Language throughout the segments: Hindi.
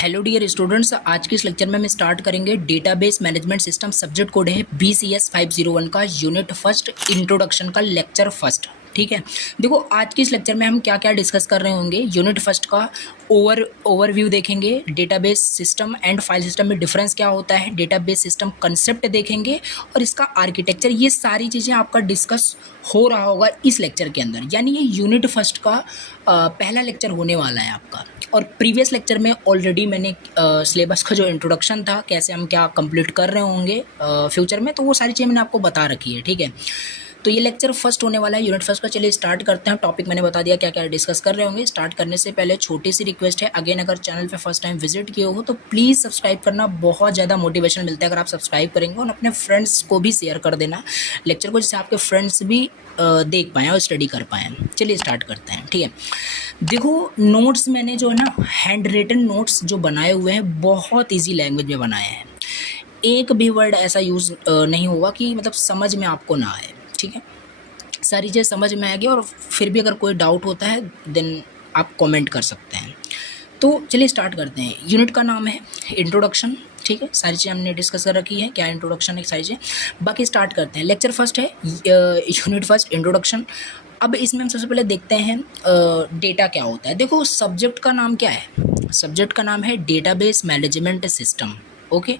हेलो डियर स्टूडेंट्स, आज के इस लेक्चर में हम स्टार्ट करेंगे database management system. Subject code है BCS 501 का यूनिट फर्स्ट इंट्रोडक्शन का लेक्चर फर्स्ट। ठीक है, देखो आज के इस लेक्चर में हम क्या क्या डिस्कस कर रहे होंगे। यूनिट फर्स्ट का ओवरव्यू देखेंगे, database system and file system में डिफरेंस क्या होता है, डेटाबेस सिस्टम कंसेप्ट देखेंगे और इसका आर्किटेक्चर, ये सारी चीज़ें आपका डिस्कस हो रहा होगा इस लेक्चर के अंदर। यानी ये यूनिट फर्स्ट का पहला लेक्चर होने वाला है आपका। और प्रीवियस लेक्चर में ऑलरेडी मैंने सिलेबस का जो इंट्रोडक्शन था, कैसे हम क्या कंप्लीट कर रहे होंगे फ्यूचर में, तो वो सारी चीज़ें मैंने आपको बता रखी है। ठीक है, तो ये लेक्चर फर्स्ट होने वाला है यूनिट फर्स्ट का। चलिए स्टार्ट करते हैं। टॉपिक मैंने बता दिया क्या क्या डिस्कस कर रहे होंगे। स्टार्ट करने से पहले छोटी सी रिक्वेस्ट है, अगेन अगर चैनल पे फर्स्ट टाइम विजिट किए हो तो प्लीज़ सब्सक्राइब करना, बहुत ज़्यादा मोटिवेशन मिलता है अगर आप सब्सक्राइब करेंगे, और अपने फ्रेंड्स को भी शेयर कर देना लेक्चर को, जिससे आपके फ्रेंड्स भी देख पाएँ और स्टडी कर पाएँ। चलिए स्टार्ट करते हैं। ठीक है, देखो नोट्स मैंने जो है ना, हैंड रिटन नोट्स जो बनाए हुए हैं, बहुत ईजी लैंग्वेज में बनाए हैं। एक भी वर्ड ऐसा यूज़ नहीं होगा कि मतलब समझ में आपको ना आए। ठीक है, सारी चीज़ें समझ में आएगी, और फिर भी अगर कोई डाउट होता है देन आप कमेंट कर सकते हैं। तो चलिए स्टार्ट करते हैं। यूनिट का नाम है इंट्रोडक्शन। ठीक है, सारी चीज़ें हमने डिस्कस कर रखी है, क्या इंट्रोडक्शन है, सारी चीज़ें। बाकी स्टार्ट करते हैं। लेक्चर फर्स्ट है यूनिट फर्स्ट इंट्रोडक्शन। अब इसमें हम सबसे पहले देखते हैं डेटा क्या होता है। देखो सब्जेक्ट का नाम क्या है, सब्जेक्ट का नाम है डेटाबेस मैनेजमेंट सिस्टम। ओके,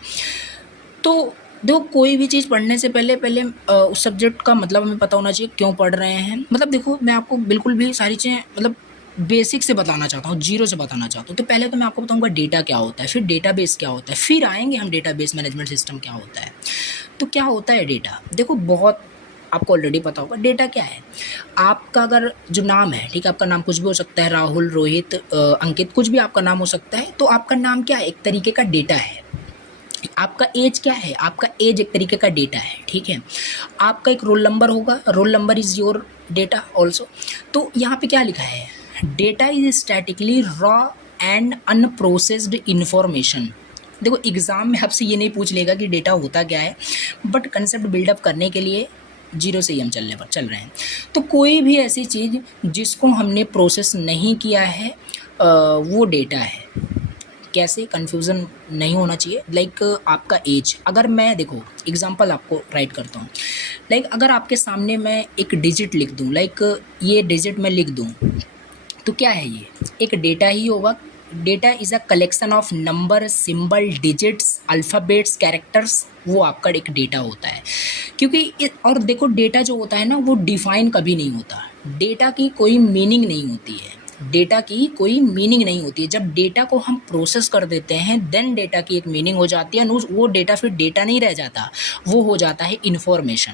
तो देखो कोई भी चीज़ पढ़ने से पहले उस सब्जेक्ट का मतलब हमें पता होना चाहिए, क्यों पढ़ रहे हैं। मतलब देखो मैं आपको बिल्कुल भी सारी चीज़ें मतलब बेसिक से बताना चाहता हूँ, जीरो से बताना चाहता हूँ। तो पहले तो मैं आपको बताऊँगा डेटा क्या होता है, फिर डेटाबेस क्या होता है, फिर आएंगे हम डेटाबेस मैनेजमेंट सिस्टम क्या होता है। तो क्या होता है डेटा, देखो बहुत आपको ऑलरेडी पता होगा डेटा क्या है। आपका अगर जो नाम है, ठीक है, आपका नाम कुछ भी हो सकता है, राहुल, रोहित, अंकित, कुछ भी आपका नाम हो सकता है। तो आपका नाम क्या है, एक तरीके का डेटा है। आपका एज क्या है, आपका एज एक तरीके का डेटा है। ठीक है, आपका एक रोल नंबर होगा, roll number is your data also. तो यहाँ पे क्या लिखा है, data is statically raw and unprocessed information. देखो एग्ज़ाम में आपसे ये नहीं पूछ लेगा कि डेटा होता क्या है, बट कंसेप्ट बिल्डअप करने के लिए जीरो से ही हम चल रहे हैं। तो कोई भी ऐसी चीज़ जिसको हमने प्रोसेस नहीं किया है वो डेटा है। कैसे, कन्फ्यूज़न नहीं होना चाहिए। लाइक आपका एज, अगर मैं देखो एग्जांपल आपको राइट करता हूँ। लाइक अगर आपके सामने मैं एक डिजिट लिख दूँ, लाइक ये डिजिट मैं लिख दूँ, तो क्या है ये, एक डेटा ही होगा। Data is a collection of number, symbol, digits, alphabets, characters, वो आपका एक डेटा होता है। क्योंकि और देखो डेटा जो होता है ना, वो डिफ़ाइन कभी नहीं होता। डेटा की कोई मीनिंग नहीं होती है, डेटा की कोई मीनिंग नहीं होती है। जब डेटा को हम प्रोसेस कर देते हैं देन डेटा की एक मीनिंग हो जाती है, वो डेटा फिर डेटा नहीं रह जाता, वो हो जाता है इन्फॉर्मेशन।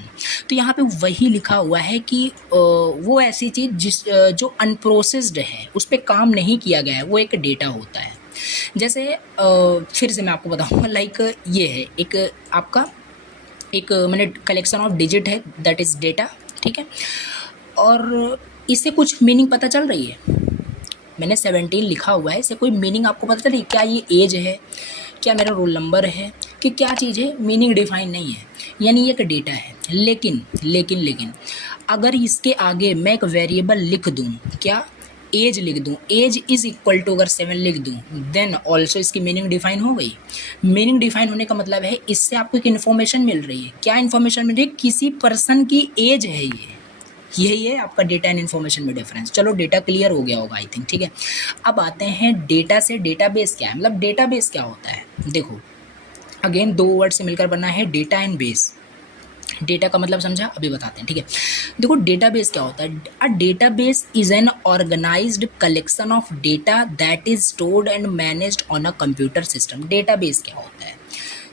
तो यहाँ पे वही लिखा हुआ है कि वो ऐसी चीज़ जो अनप्रोसेस्ड है, उस पर काम नहीं किया गया है, वो एक डेटा होता है। जैसे फिर से मैं आपको बताऊँगा, लाइक ये है एक आपका एक मैंने कलेक्शन ऑफ डिजिट है, दैट इज़ डेटा। ठीक है, और इससे कुछ मीनिंग पता चल रही है। मैंने 17 लिखा हुआ है, इससे कोई मीनिंग आपको पता चल रही है, क्या ये एज है, क्या मेरा रोल नंबर है, कि क्या चीज़ है, मीनिंग डिफाइन नहीं है, यानी ये एक डेटा है। लेकिन अगर इसके आगे मैं एक वेरिएबल लिख दूँ, क्या, एज लिख दूँ, एज इज़ इक्वल टू अगर 7 लिख दूँ, देन ऑल्सो इसकी मीनिंग डिफाइन हो गई। मीनिंग डिफाइन होने का मतलब है इससे आपको एक इन्फॉर्मेशन मिल रही है। क्या इन्फॉर्मेशन मिल रही है, किसी पर्सन की एज है ये, यही है आपका डेटा एंड इन्फॉर्मेशन में डिफरेंस। चलो डेटा क्लियर हो गया होगा आई थिंक। ठीक है, अब आते हैं डेटा से डेटाबेस क्या है, मतलब डेटाबेस क्या होता है। देखो अगेन दो वर्ड से मिलकर बना है डेटा एंड बेस। डेटा का मतलब समझा, अभी बताते हैं। ठीक है, देखो डेटाबेस क्या होता है। A database is an organised collection of data that is stored and managed on a computer system. Database क्या होता है,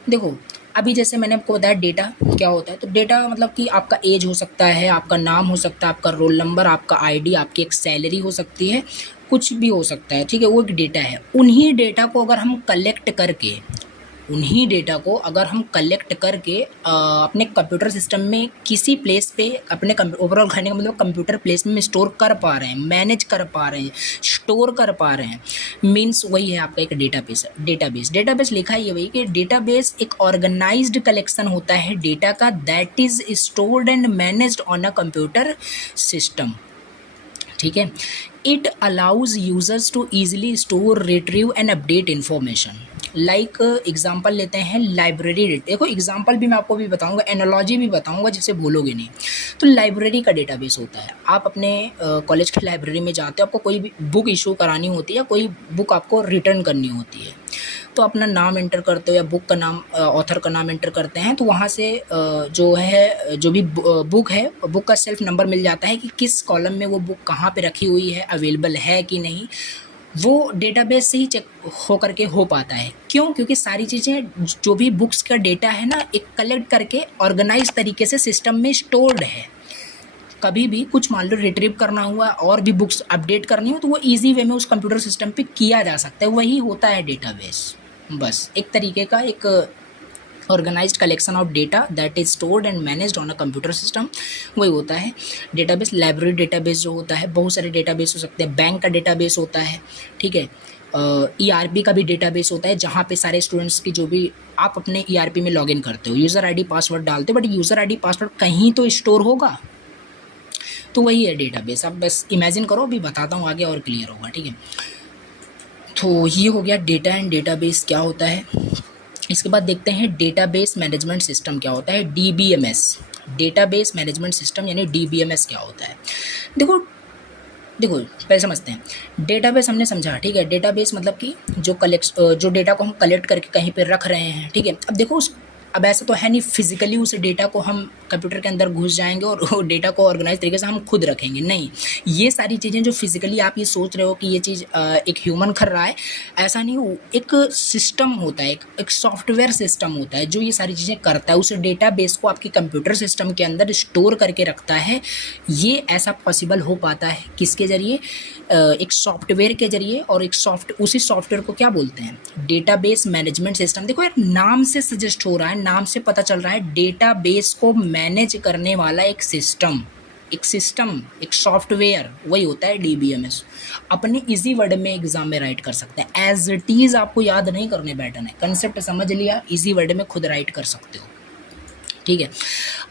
देखो अभी जैसे मैंने आपको बताया डेटा क्या होता है। तो डेटा मतलब कि आपका एज हो सकता है, आपका नाम हो सकता है, आपका रोल नंबर, आपका आईडी, आपकी एक सैलरी हो सकती है, कुछ भी हो सकता है। ठीक है, वो एक डेटा है। उन्हीं डेटा को अगर हम कलेक्ट करके अपने कंप्यूटर सिस्टम में किसी प्लेस पे अपने ओवरऑल करने का मतलब कंप्यूटर प्लेस में स्टोर कर पा रहे हैं, मैनेज कर पा रहे हैं, स्टोर कर पा रहे हैं, मीन्स वही है आपका एक डेटाबेस लिखा ही है वही कि डेटाबेस एक ऑर्गेनाइज्ड कलेक्शन होता है डेटा का, that is stored and managed on a computer system. ठीक है, it allows users to easily store, retrieve and update information. Like example लेते हैं लाइब्रेरी। देखो एग्जाम्पल भी मैं आपको भी बताऊंगा, एनालॉजी भी बताऊंगा जिससे भूलोगे नहीं। तो लाइब्रेरी का डेटाबेस होता है, आप अपने कॉलेज की लाइब्रेरी में जाते हो, आपको कोई भी बुक इशू करानी होती है या कोई बुक आपको रिटर्न करनी होती है, तो अपना नाम एंटर करते हो या बुक का नाम, ऑथर का नाम एंटर करते हैं, तो वहाँ से जो है जो भी बुक है, बुक का सेल्फ नंबर मिल जाता है कि किस कॉलम में वो बुक कहाँ पे रखी हुई है, अवेलेबल है कि नहीं। वो डेटाबेस से ही चेक हो करके हो पाता है। क्यों? क्योंकि सारी चीज़ें जो भी बुक्स का डेटा है ना, एक कलेक्ट करके ऑर्गेनाइज तरीके से सिस्टम में स्टोर्ड है। कभी भी कुछ मान लो रिट्रीव करना हुआ और भी बुक्स अपडेट करनी हो, तो वो इजी वे में उस कंप्यूटर सिस्टम पे किया जा सकता है। वही होता है डेटाबेस, बस एक तरीके का एक organised collection of data that is stored and managed on a computer system, वही होता है डेटाबेस। लाइब्रेरी डेटाबेस जो होता है, बहुत सारे डेटाबेस हो सकते हैं। बैंक का डेटाबेस होता है, ठीक है। ERP का भी डेटाबेस होता है, जहाँ पे सारे स्टूडेंट्स की जो भी आप अपने ERP में लॉगिन करते हो, यूज़र ID पासवर्ड डालते हो, बट यूज़र ID पासवर्ड कहीं तो स्टोर होगा, तो वही है डेटाबेस। आप बस इमेजिन करो, अभी बताता हूँ आगे और क्लियर होगा, ठीक है। तो ये हो गया डेटा एंड डेटाबेस क्या होता है। इसके बाद देखते हैं डेटाबेस मैनेजमेंट सिस्टम क्या होता है, DBMS। डेटाबेस मैनेजमेंट सिस्टम यानी DBMS क्या होता है। देखो देखो पहले समझते हैं। डेटाबेस हमने समझा, ठीक है। डेटाबेस मतलब कि जो डेटा को हम कलेक्ट करके कहीं पे रख रहे हैं, ठीक है। अब देखो अब ऐसा तो है नहीं फिजिकली उस डेटा को हम कंप्यूटर के अंदर घुस जाएंगे और वो डेटा को ऑर्गेनाइज तरीके से हम खुद रखेंगे, नहीं। ये सारी चीज़ें जो फिजिकली आप ये सोच रहे हो कि ये चीज़ एक ह्यूमन कर रहा है, ऐसा नहीं हो। एक सिस्टम होता है, एक सॉफ्टवेयर सिस्टम होता है जो ये सारी चीज़ें करता है, उस डेटाबेस को आपके कंप्यूटर सिस्टम के अंदर स्टोर करके रखता है। ये ऐसा पॉसिबल हो पाता है किसके ज़रिए, एक सॉफ्टवेयर के जरिए। और उसी सॉफ्टवेयर को क्या बोलते हैं, डेटाबेस मैनेजमेंट सिस्टम। देखो यार, नाम से सजेस्ट हो रहा है, नाम से पता चल रहा है, डेटाबेस को मैनेज करने वाला एक सिस्टम, एक सॉफ्टवेयर, वही होता है DBMS। अपने इजी वर्ड में एग्जाम में राइट कर सकते हैं, एज इट इज आपको याद नहीं करने बैठना है, कंसेप्ट समझ लिया, इजी वर्ड में खुद राइट कर सकते हो, ठीक है।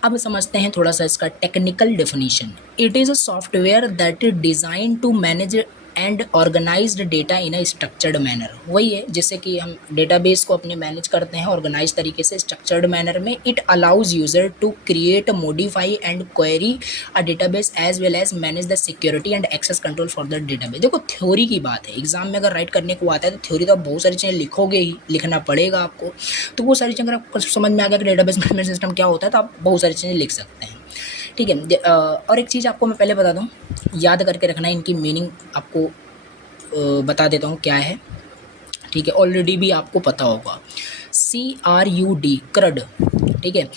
अब समझते हैं थोड़ा सा इसका technical definition. It is a software that is design to manage and organised data in a structured manner. वही है जैसे कि हम डेटाबेस को अपने मैनेज करते हैं ऑर्गेनाइज तरीके से, स्ट्रक्चर्ड मैनर में। It allows user to create, modify and query a database as well as manage the security and access control for the database. देखो थ्योरी की बात है, एग्जाम में अगर राइट करने को आता है तो थ्योरी तो आप बहुत सारी चीज़ें लिखोगे ही, लिखना पड़ेगा आपको। तो वो सारी चीज़ें अगर आपको समझ में आ गया कि डेटाबेस मैनेजमेंट सिस्टम क्या होता है, तो आप बहुत सारी चीज़ें लिख सकते हैं, ठीक है। और एक चीज़ आपको मैं पहले बता दूँ, याद करके रखना है, इनकी मीनिंग आपको बता देता हूँ क्या है, ठीक है। ऑलरेडी भी आपको पता होगा, CRUD, क्रड, ठीक है।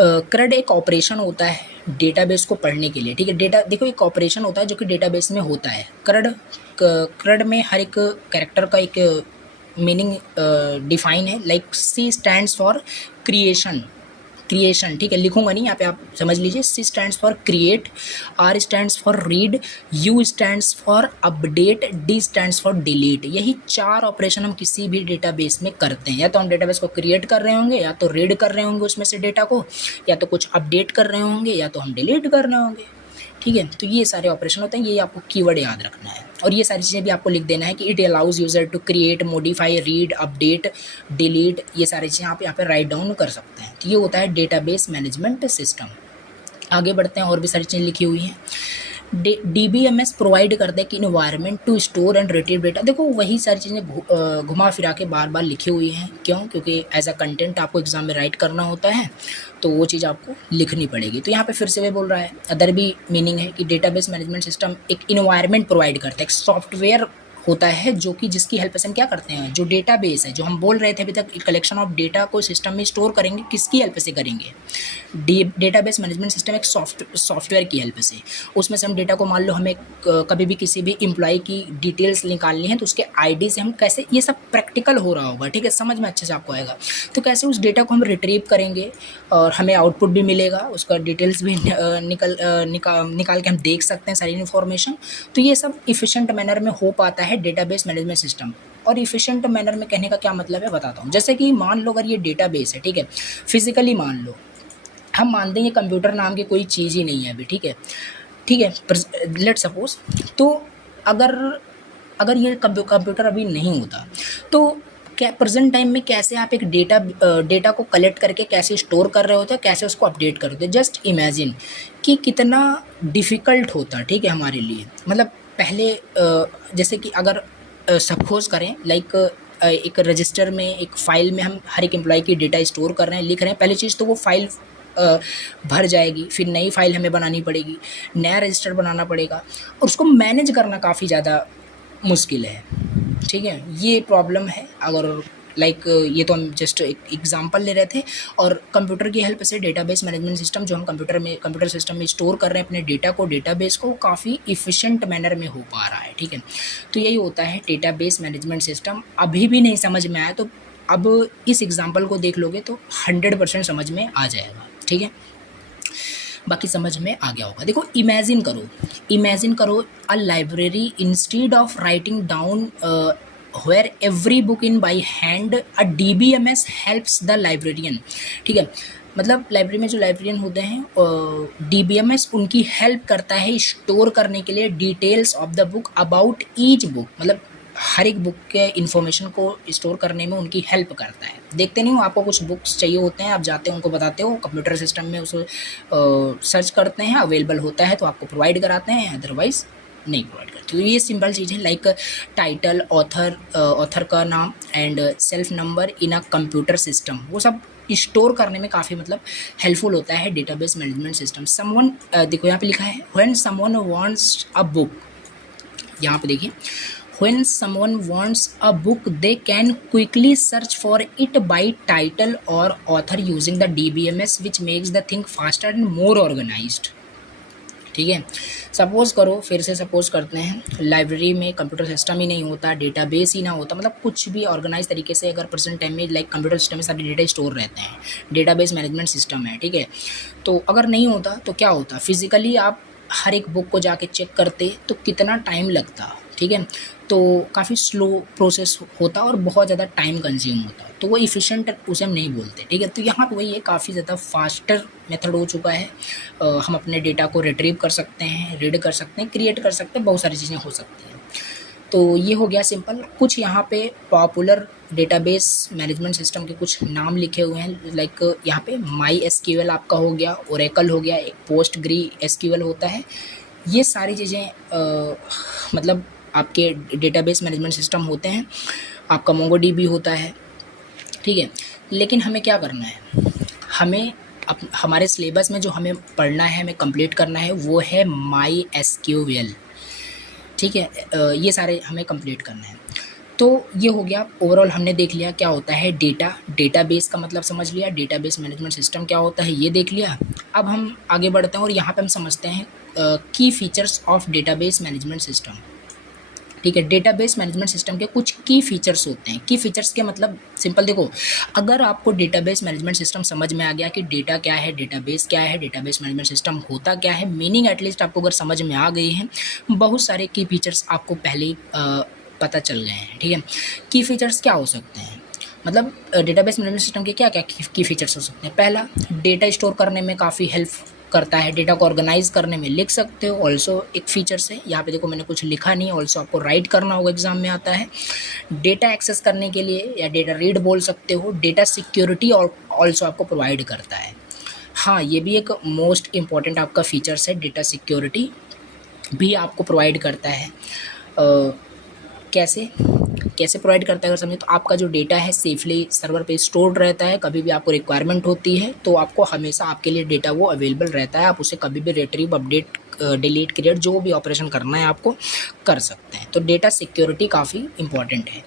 क्रड एक ऑपरेशन होता है डेटाबेस को पढ़ने के लिए, ठीक है। डेटा देखो एक ऑपरेशन होता है जो कि डेटाबेस में होता है। क्रड में हर एक कैरेक्टर का एक मीनिंग डिफाइन है। Like C stands for creation, ठीक है, लिखूंगा नहीं यहाँ पे, आप समझ लीजिए। C stands for create, R stands for read, U stands for update, D stands for delete. यही 4 ऑपरेशन हम किसी भी डेटाबेस में करते हैं। या तो हम डेटाबेस को क्रिएट कर रहे होंगे, या तो रीड कर रहे होंगे उसमें से डेटा को, या तो कुछ अपडेट कर रहे होंगे, या तो हम डिलीट कर रहे होंगे, ठीक है। तो ये सारे ऑपरेशन होते हैं, ये आपको कीवर्ड याद रखना है। और ये सारी चीज़ें भी आपको लिख देना है कि it allows user to create, modify, read, update, delete, ये सारी चीज़ें आप यहाँ पे राइट डाउन कर सकते हैं। तो ये होता है डेटाबेस मैनेजमेंट सिस्टम। आगे बढ़ते हैं, और भी सारी चीज़ें लिखी हुई हैं। DBMS प्रोवाइड करता है कि environment to store and retrieve data. देखो वही सारी चीज़ें घुमा फिरा के बार बार लिखी हुई हैं। क्यों? क्योंकि एज अ कंटेंट आपको एग्जाम में राइट करना होता है, तो वो चीज़ आपको लिखनी पड़ेगी। तो यहाँ पे फिर से वे बोल रहा है, अदर भी मीनिंग है कि डेटाबेस मैनेजमेंट सिस्टम एक इन्वायरमेंट प्रोवाइड करता है, एक सॉफ्टवेयर होता है जो कि जिसकी हेल्प से हम क्या करते हैं, जो डेटाबेस है, जो हम बोल रहे थे अभी तक, कलेक्शन ऑफ डेटा को सिस्टम में स्टोर करेंगे, किसकी हेल्प से करेंगे, डेटाबेस मैनेजमेंट सिस्टम एक सॉफ्टवेयर की हेल्प से। उसमें से हम डेटा को, मान लो हमें कभी भी किसी भी एम्प्लॉय की डिटेल्स निकालनी है, तो उसके ID से हम कैसे, ये सब प्रैक्टिकल हो रहा होगा, ठीक है, समझ में अच्छे से आपको आएगा। तो कैसे उस डेटा को हम रिट्रीव करेंगे और हमें आउटपुट भी मिलेगा, उसका डिटेल्स भी निकाल के हम देख सकते हैं सारी इन्फॉर्मेशन। तो ये सब इफ़िशिएंट मैनर में हो पाता है डेटाबेस मैनेजमेंट सिस्टम। और इफ़िशिएंट मैनर में कहने का क्या मतलब है बताता हूँ। जैसे कि मान लो अगर ये डेटाबेस है, ठीक है, फिजिकली मान लो, हम मान देंगे कंप्यूटर नाम की कोई चीज़ ही नहीं है अभी, ठीक है, लेट सपोज। तो अगर अगर ये कंप्यूटर अभी नहीं होता तो क्या प्रेजेंट टाइम में कैसे आप एक डेटा को कलेक्ट करके कैसे स्टोर कर रहे होते, कैसे उसको अपडेट कर रहे होते। जस्ट इमेजिन कि कितना डिफ़िकल्ट होता, ठीक है, हमारे लिए। मतलब पहले जैसे कि अगर सपोज करें लाइक एक रजिस्टर में, एक फ़ाइल में हम हर एक एम्प्लॉय की डेटा स्टोर कर रहे हैं, लिख रहे हैं। पहली चीज़ तो वो फ़ाइल भर जाएगी, फिर नई फ़ाइल हमें बनानी पड़ेगी, नया रजिस्टर बनाना पड़ेगा और उसको मैनेज करना काफ़ी ज़्यादा मुश्किल है, ठीक है। ये प्रॉब्लम है। अगर लाइक ये तो हम जस्ट एक एग्जांपल ले रहे थे। और कंप्यूटर की हेल्प से डेटाबेस मैनेजमेंट सिस्टम जो हम कंप्यूटर सिस्टम में स्टोर कर रहे हैं अपने डेटा को, डेटाबेस को, काफ़ी इफ़िशिएंट मैनर में हो पा रहा है, ठीक है। तो यही होता है डेटाबेस मैनेजमेंट सिस्टम। अभी भी नहीं समझ में आया तो अब इस एग्जाम्पल को देख लोगे तो 100% समझ में आ जाएगा, ठीक है। बाकी समझ में आ गया होगा। देखो इमेजिन करो a library instead of writing down where every book in by hand a DBMS helps the librarian, ठीक है। मतलब लाइब्रेरी में जो लाइब्रेरियन होते हैं DBMS उनकी हेल्प करता है स्टोर करने के लिए details of the book about each book. मतलब हर एक बुक के इन्फॉर्मेशन को स्टोर करने में उनकी हेल्प करता है। देखते नहीं हो, आपको कुछ बुक्स चाहिए होते हैं, आप जाते हो उनको बताते हो, कंप्यूटर सिस्टम में उसको सर्च करते हैं, अवेलेबल होता है तो आपको प्रोवाइड कराते हैं, अदरवाइज़ नहीं प्रोवाइड करते। तो ये सिंपल चीज़ है लाइक टाइटल, ऑथर का नाम and self number in a computer system, वो सब स्टोर करने में काफ़ी मतलब हेल्पफुल होता है डेटाबेस मैनेजमेंट सिस्टम। समवन देखो यहाँ पे लिखा है when someone wants a book, यहाँ पे देखिए when someone wants a book they can quickly search for it by title or author using the DBMS which makes the thing faster and more organized, ठीक है। सपोज़ करो, फिर से सपोज़ करते हैं, लाइब्रेरी में कंप्यूटर सिस्टम ही नहीं होता, डेटाबेस ही ना होता, मतलब कुछ भी ऑर्गेनाइज तरीके से अगर प्रेजेंट टाइम में लाइक कंप्यूटर सिस्टम में सारे डेटा स्टोर रहते हैं, डेटाबेस मैनेजमेंट सिस्टम है, ठीक है। तो अगर नहीं होता तो क्या होता, फिज़िकली आप हर एक बुक को जाके चेक करते तो कितना टाइम लगता, ठीक है। तो काफ़ी स्लो प्रोसेस होता और बहुत ज़्यादा टाइम कंज्यूम होता, तो वो इफ़िशिएंट उसे हम नहीं बोलते, ठीक है। तो यहाँ पे वही है, काफ़ी ज़्यादा फास्टर मेथड हो चुका है। हम अपने डेटा को रिट्रीव कर सकते हैं, रीड कर सकते हैं, क्रिएट कर सकते हैं, बहुत सारी चीज़ें हो सकती हैं। तो ये हो गया सिंपल। कुछ यहाँ पे पॉपुलर डेटाबेस मैनेजमेंट सिस्टम के कुछ नाम लिखे हुए हैं, लाइक यहाँ पे MySQL आपका हो गया, ओरेकल हो गया, एक PostgreSQL होता है। ये सारी चीज़ें मतलब आपके डेटाबेस मैनेजमेंट सिस्टम होते हैं। आपका MongoDB होता है, ठीक है। लेकिन हमें क्या करना है, हमें हमारे सिलेबस में जो हमें पढ़ना है, हमें कंप्लीट करना है, वो है MySQL, ठीक है। ये सारे हमें कंप्लीट करना है। तो ये हो गया ओवरऑल, हमने देख लिया क्या होता है डेटाबेस का मतलब समझ लिया, डेटाबेस मैनेजमेंट सिस्टम क्या होता है ये देख लिया। अब हम आगे बढ़ते हैं और यहाँ पे हम समझते हैं की features of database management system, ठीक है। डेटाबेस मैनेजमेंट सिस्टम के कुछ की फीचर्स होते हैं। की फीचर्स के मतलब सिंपल देखो, अगर आपको डेटाबेस मैनेजमेंट सिस्टम समझ में आ गया कि डेटा क्या है, डेटाबेस क्या है, डेटाबेस मैनेजमेंट सिस्टम होता क्या है, मीनिंग एटलीस्ट आपको अगर समझ में आ गई है, बहुत सारे की फीचर्स आपको पहले ही पता चल गए हैं, ठीक है। की फीचर्स क्या हो सकते हैं, मतलब डेटाबेस मैनेजमेंट सिस्टम के क्या क्या की फीचर्स हो सकते हैं। पहला, डेटा स्टोर करने में काफ़ी हेल्प करता है, डेटा को ऑर्गेनाइज करने में, लिख सकते हो, ऑल्सो एक फीचर्स है। यहाँ पे देखो मैंने कुछ लिखा नहीं है, ऑल्सो आपको राइट करना होगा, एग्जाम में आता है। डेटा एक्सेस करने के लिए या डेटा रीड बोल सकते हो। डेटा सिक्योरिटी और ऑल्सो आपको प्रोवाइड करता है। हाँ, ये भी एक मोस्ट इम्पॉर्टेंट आपका फीचर्स है, डेटा सिक्योरिटी भी आपको प्रोवाइड करता है। कैसे प्रोवाइड करता है अगर समझे तो, आपका जो डेटा है सेफली सर्वर पे स्टोर्ड रहता है। कभी भी आपको रिक्वायरमेंट होती है तो आपको हमेशा आपके लिए डेटा वो अवेलेबल रहता है, आप उसे कभी भी रिट्रीव, अपडेट, डिलीट, क्रिएट, जो भी ऑपरेशन करना है आपको कर सकते हैं। तो डेटा सिक्योरिटी काफ़ी इंपॉर्टेंट है,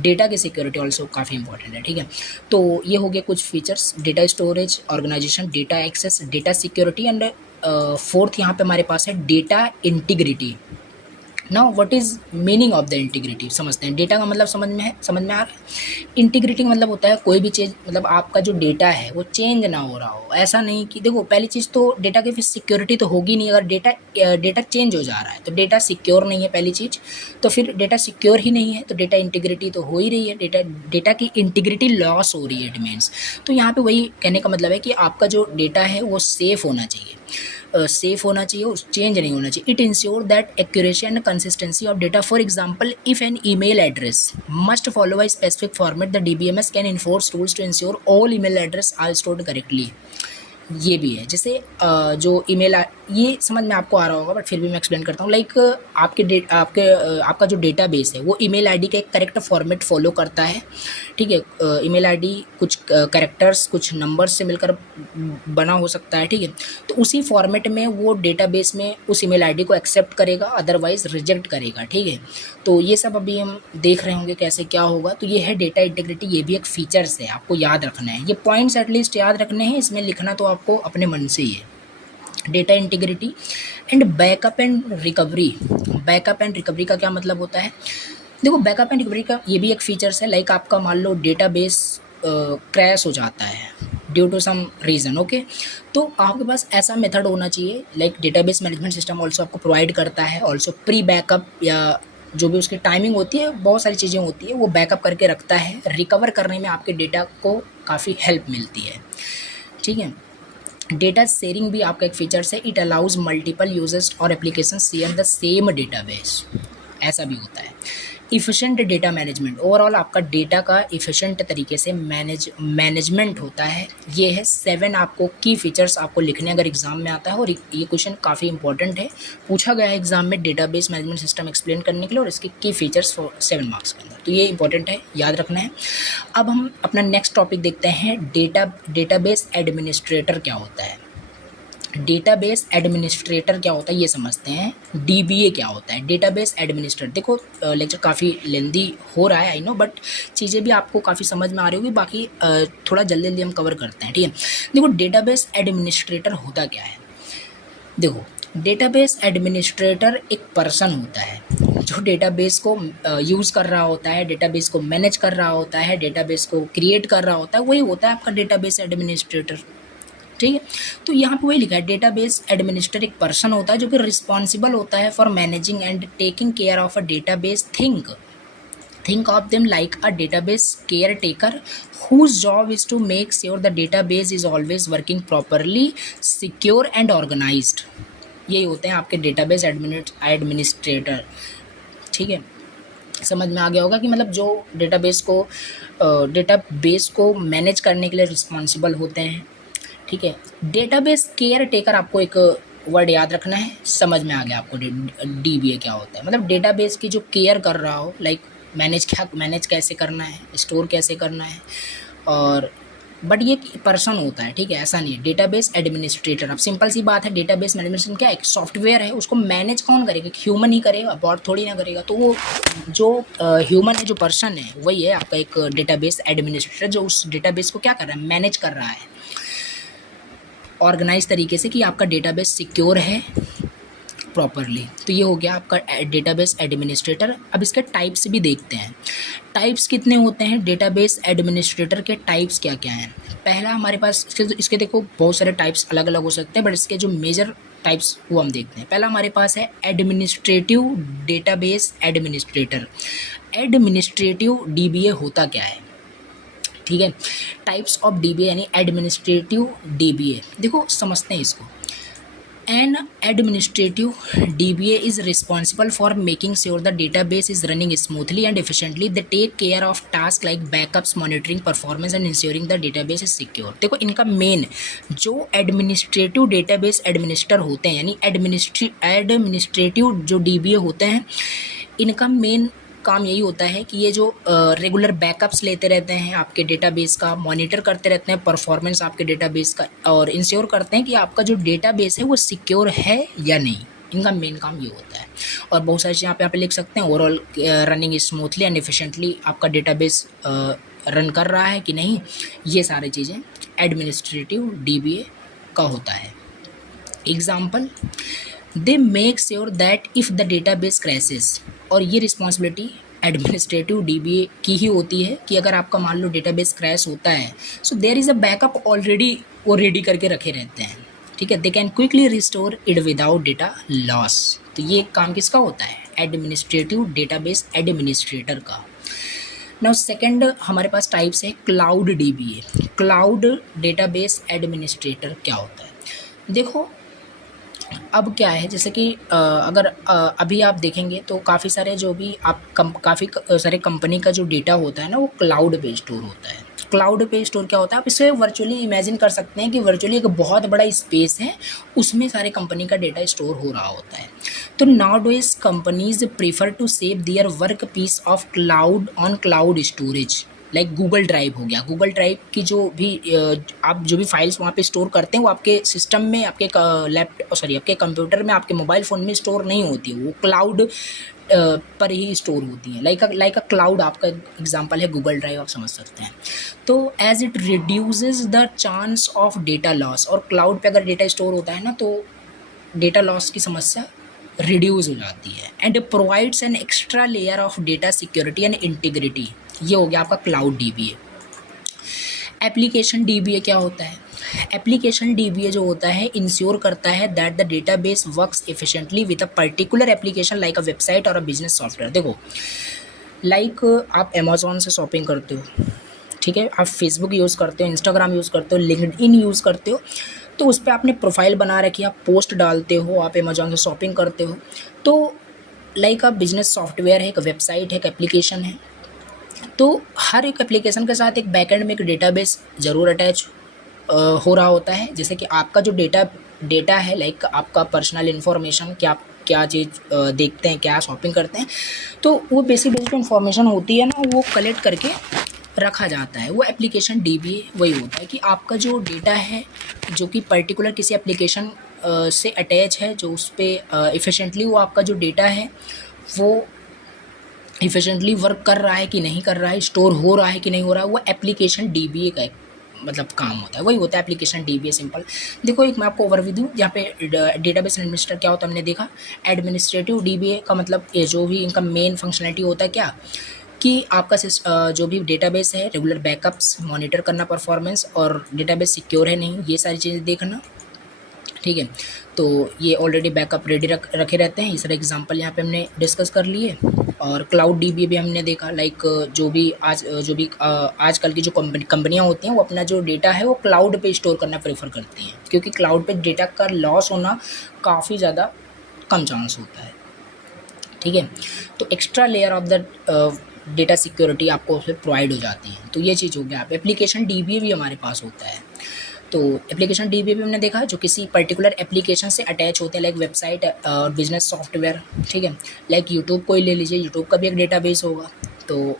डेटा की सिक्योरिटी ऑल्सो काफ़ी इंपॉर्टेंट है, ठीक है। तो ये हो गए कुछ features, data storage, organisation, data access, data security and fourth यहाँ पे हमारे पास है data integrity. Now what is meaning of the integrity, समझते हैं। डेटा का मतलब समझ में आ रहा है। इंटीग्रिटी का मतलब होता है कोई भी चीज़, मतलब आपका जो डेटा है वो चेंज ना हो रहा हो। ऐसा नहीं कि देखो, पहली चीज़ तो डेटा की फिर सिक्योरिटी तो होगी नहीं, अगर डेटा चेंज हो जा रहा है तो डेटा सिक्योर नहीं है पहली चीज़। तो फिर डेटा सिक्योर ही नहीं है तो डेटा इंटीग्रिटी तो हो ही रही है, डेटा की इंटीग्रिटी लॉस हो रही है, इट मीन्स। तो यहाँ पे वही कहने का मतलब है कि आपका जो डेटा है वो सेफ़ होना चाहिए। सेफ होना चाहिए और चेंज नहीं होना चाहिए। It ensure that accuracy and consistency of data. For example, if an email address must follow a specific format, the DBMS can enforce rules to ensure all email address are stored correctly. ये भी है, जैसे जो ईमेल ये समझ में आपको आ रहा होगा, बट फिर भी मैं एक्सप्लेन करता हूँ। लाइक आपका जो डेटाबेस है वो ईमेल आईडी का एक करेक्ट फॉर्मेट फॉलो करता है, ठीक है। ईमेल आईडी कुछ कैरेक्टर्स कुछ नंबर्स से मिलकर बना हो सकता है, ठीक है। तो उसी फॉर्मेट में वो डेटाबेस में उस ईमेल आईडी को एक्सेप्ट करेगा, अदरवाइज रिजेक्ट करेगा, ठीक है। तो ये सब अभी हम देख रहे होंगे कैसे क्या होगा। तो ये है डेटा इंटीग्रिटी, ये भी एक फीचर्स है, आपको याद रखना है। ये पॉइंट्स एटलीस्ट याद रखने हैं, इसमें लिखना तो आपको अपने मन से ही है। Data integrity and backup and recovery. Backup and recovery का क्या मतलब होता है? देखो, बैकअप एंड रिकवरी का ये भी एक फीचर्स है। लाइक आपका मान लो डेटाबेस क्रैश हो जाता है due to some reason, okay. तो आपके पास ऐसा मेथड होना चाहिए, like database management system also आपको प्रोवाइड करता है ऑल्सो प्री बैकअप, या जो भी उसकी टाइमिंग होती है, बहुत सारी चीज़ें होती है, वो बैकअप करके रखता है। रिकवर करने में आपके डेटा को काफ़ी हेल्प मिलती है, ठीक है। डेटा शेयरिंग भी आपका एक फीचर्स है। इट अलाउज मल्टीपल यूजर्स और application share the same database, ऐसा भी होता है। इफ़िशेंट डेटा मैनेजमेंट, ओवरऑल आपका डेटा का इफ़िशेंट तरीके से मैनेजमेंट होता है। ये है 7 आपको की फीचर्स आपको लिखने अगर एग्जाम में आता है, और ये क्वेश्चन काफ़ी इंपॉर्टेंट है, पूछा गया है एग्जाम में डेटाबेस मैनेजमेंट सिस्टम एक्सप्लेन करने के लिए, और इसके की फीचर्स 7 मार्क्स के अंदर। तो ये इंपॉर्टेंट है, याद रखना है। अब हम अपना नेक्स्ट टॉपिक देखते हैं, डेटाबेस एडमिनिस्ट्रेटर क्या होता है। डेटाबेस एडमिनिस्ट्रेटर क्या होता है ये समझते हैं। डीबीए क्या होता है, डेटाबेस एडमिनिस्ट्रेटर। देखो, लेक्चर काफ़ी लेंदी हो रहा है, आई नो, बट चीज़ें भी आपको काफ़ी समझ में आ रही होगी। बाकी थोड़ा जल्दी जल्दी हम कवर करते हैं, ठीक है। देखो, डेटाबेस एडमिनिस्ट्रेटर होता क्या है। देखो, डेटाबेस एडमिनिस्ट्रेटर एक पर्सन होता है जो डेटाबेस को यूज़ कर रहा होता है, डेटाबेस को मैनेज कर रहा होता है, डेटाबेस को क्रिएट कर रहा होता है, वही होता है आपका डेटाबेस एडमिनिस्ट्रेटर, ठीक है। तो यहाँ पे वही लिखा है, डेटाबेस एडमिनिस्ट्रेटर एक पर्सन होता है जो कि रिस्पॉन्सिबल होता है for managing and taking care of a database. Think of them like a database care taker whose job is to make sure the database is always working properly, secure and organized। यही होते हैं आपके डेटाबेस एडमिनिस्ट्रेटर, ठीक है। समझ में आ गया होगा कि मतलब जो डेटाबेस को मैनेज करने के लिए रिस्पॉन्सिबल होते हैं, ठीक है। डेटाबेस केयर टेकर, आपको एक वर्ड याद रखना है, समझ में आ गया आपको डीबीए क्या होता है। मतलब डेटाबेस की जो केयर कर रहा हो, लाइक मैनेज कैसे करना है, स्टोर कैसे करना है, और बट ये पर्सन होता है, ठीक है, ऐसा नहीं है। डेटाबेस एडमिनिस्ट्रेटर, अब सिंपल सी बात है, डेटाबेस मैनेजमेंट क्या है, एक सॉफ्टवेयर है, उसको मैनेज कौन करेगा, ह्यूमन ही करेगा, बॉट थोड़ी ना करेगा। तो वो जो ह्यूमन है, जो पर्सन है, वही है आपका एक डेटाबेस एडमिनिस्ट्रेटर, जो उस डेटाबेस को क्या कर रहा है, मैनेज कर रहा है ऑर्गेनाइज तरीके से कि आपका डेटाबेस सिक्योर है प्रॉपरली। तो ये हो गया आपका डेटाबेस एडमिनिस्ट्रेटर। अब इसके टाइप्स भी देखते हैं, टाइप्स कितने होते हैं डेटाबेस एडमिनिस्ट्रेटर के, टाइप्स क्या क्या हैं। पहला हमारे पास इसके देखो बहुत सारे टाइप्स अलग अलग हो सकते हैं, बट इसके जो मेजर टाइप्स वो हम देखते हैं। पहला हमारे पास है administrative database administrator. Administrative DBA होता क्या है, ठीक है। टाइप्स ऑफ डीबीए यानी एडमिनिस्ट्रेटिव डीबीए, देखो समझते हैं इसको। An administrative DBA is responsible for making sure the database is running smoothly and efficiently. They take care of task like backups, monitoring performance and ensuring the database is secure. देखो, इनका मेन जो एडमिनिस्ट्रेटिव डेटाबेस एडमिनिस्टर होते हैं, यानी एडमिनिस्ट्रेटिव जो डीबीए होते हैं, इनका मेन काम यही होता है कि ये जो रेगुलर बैकअप्स लेते रहते हैं आपके डेटाबेस का, मॉनिटर करते रहते हैं परफॉर्मेंस आपके डेटाबेस का, और इंश्योर करते हैं कि आपका जो डेटाबेस है वो सिक्योर है या नहीं। इनका मेन काम ये होता है। और बहुत सारी चीज़ें आप यहाँ पे लिख सकते हैं, overall running smoothly and efficiently, आपका डेटाबेस रन कर रहा है कि नहीं, ये सारी चीज़ें एडमिनिस्ट्रेटिव डीबीए का होता है। Example, they make sure that if the database crashes, और ये रिस्पॉन्सिबिलिटी एडमिनिस्ट्रेटिव डीबीए की ही होती है कि अगर आपका मान लो डेटाबेस क्रैश होता है, so there is a backup already, वो रेडी करके रखे रहते हैं, ठीक है। They can quickly restore it without data loss. तो ये काम किसका होता है, एडमिनिस्ट्रेटिव डेटाबेस एडमिनिस्ट्रेटर का। नाउ सेकंड हमारे पास टाइप्स है cloud DBA. Cloud database administrator क्या होता है, देखो अब क्या है, जैसे कि अगर अभी आप देखेंगे तो काफ़ी सारे जो भी आप काफ़ी सारे कंपनी का जो डेटा होता है ना, वो क्लाउड पे स्टोर होता है। क्लाउड पे स्टोर क्या होता है, आप इसे वर्चुअली इमेजिन कर सकते हैं कि वर्चुअली एक बहुत बड़ा स्पेस है, उसमें सारे कंपनी का डेटा स्टोर हो रहा होता है। तो nowadays companies prefer to save their work piece of cloud on cloud storage, like Google Drive हो गया। गूगल ड्राइव की जो भी आप जो भी फाइल्स वहाँ पे स्टोर करते हैं, वो आपके सिस्टम में, आपके लैपटॉप सॉरी आपके कंप्यूटर में, आपके मोबाइल फ़ोन में स्टोर नहीं होती, वो क्लाउड पर ही स्टोर होती हैं। लाइक अ क्लाउड आपका एग्जांपल है गूगल ड्राइव, आप समझ सकते हैं। तो as it reduces the chance of data loss, और क्लाउड पे अगर डेटा स्टोर होता है ना, तो डेटा लॉस की समस्या रिड्यूस हो जाती है। And provides an extra layer of data security and integrity. ये हो गया आपका क्लाउड डीबीए। एप्लीकेशन डीबीए क्या होता है? एप्लीकेशन डीबीए जो होता है, इंश्योर करता है that the database works efficiently with a particular application like a website और अ बिजनेस सॉफ्टवेयर। देखो, लाइक आप अमेजोन से शॉपिंग करते हो, ठीक है, आप फेसबुक यूज़ करते हो, इंस्टाग्राम यूज़ करते हो, लिंक्डइन यूज़ करते हो, तो उस पर आपने प्रोफाइल बना रखी है, आप पोस्ट डालते हो, आप अमेजोन से शॉपिंग करते हो, तो लाइक आप बिजनेस सॉफ्टवेयर है, एक वेबसाइट है, एक एप्लीकेशन है। तो हर एक एप्लीकेशन के साथ एक बैकएंड में एक डेटाबेस ज़रूर अटैच हो रहा होता है। जैसे कि आपका जो डेटा है, लाइक आपका पर्सनल इन्फॉर्मेशन, क्या क्या चीज़ देखते हैं, क्या शॉपिंग करते हैं, तो वो बेसिक जो इन्फॉर्मेशन होती है ना, वो कलेक्ट करके रखा जाता है। वो एप्लीकेशन डीबीए वही होता है कि आपका जो डेटा है, जो कि पर्टिकुलर किसी एप्लीकेशन से अटैच है, जो उस पर इफ़िशेंटली वो आपका जो डेटा है वो इफ़िशेंटली वर्क कर रहा है कि नहीं कर रहा है, स्टोर हो रहा है कि नहीं हो रहा है, वो एप्लीकेशन डीबीए का एक मतलब काम होता है, वही होता है एप्लीकेशन डीबीए। सिंपल देखो, एक मैं आपको ओवरव्यू दूँ, यहाँ पे डेटाबेस एडमिनिस्ट्रेटर क्या होता है हमने देखा। एडमिनिस्ट्रेटिव डीबीए का मतलब ये जो भी इनका मेन फंक्शनलिटी होता है क्या, कि आपका जो भी डेटाबेस है, रेगुलर बैकअप्स मॉनिटर करना, परफॉर्मेंस, और डेटाबेस सिक्योर है नहीं, ये सारी चीज़ें देखना, ठीक है। तो ये ऑलरेडी बैकअप रेडी रखे रहते हैं। ये सारे एग्जांपल यहाँ पे हमने डिस्कस कर लिए। और क्लाउड डीबीए भी हमने देखा, लाइक जो भी आजकल की जो कंपनियाँ होती हैं, वो अपना जो डेटा है वो क्लाउड पे स्टोर करना प्रेफर करती हैं, क्योंकि क्लाउड पे डेटा का लॉस होना काफ़ी ज़्यादा कम चांस होता है, ठीक है। तो extra layer of the data security आपको उसमें प्रोवाइड हो जाती है। तो ये चीज़ हो गया। आप एप्लीकेशन डीबीए भी हमारे पास होता है। तो एप्लीकेशन डीबीए भी हमने देखा, जो किसी पर्टिकुलर एप्लीकेशन से अटैच होते हैं, लाइक वेबसाइट और बिजनेस सॉफ्टवेयर, ठीक है। लाइक यूट्यूब को ही ले लीजिए, यूट्यूब का भी एक डेटाबेस होगा। तो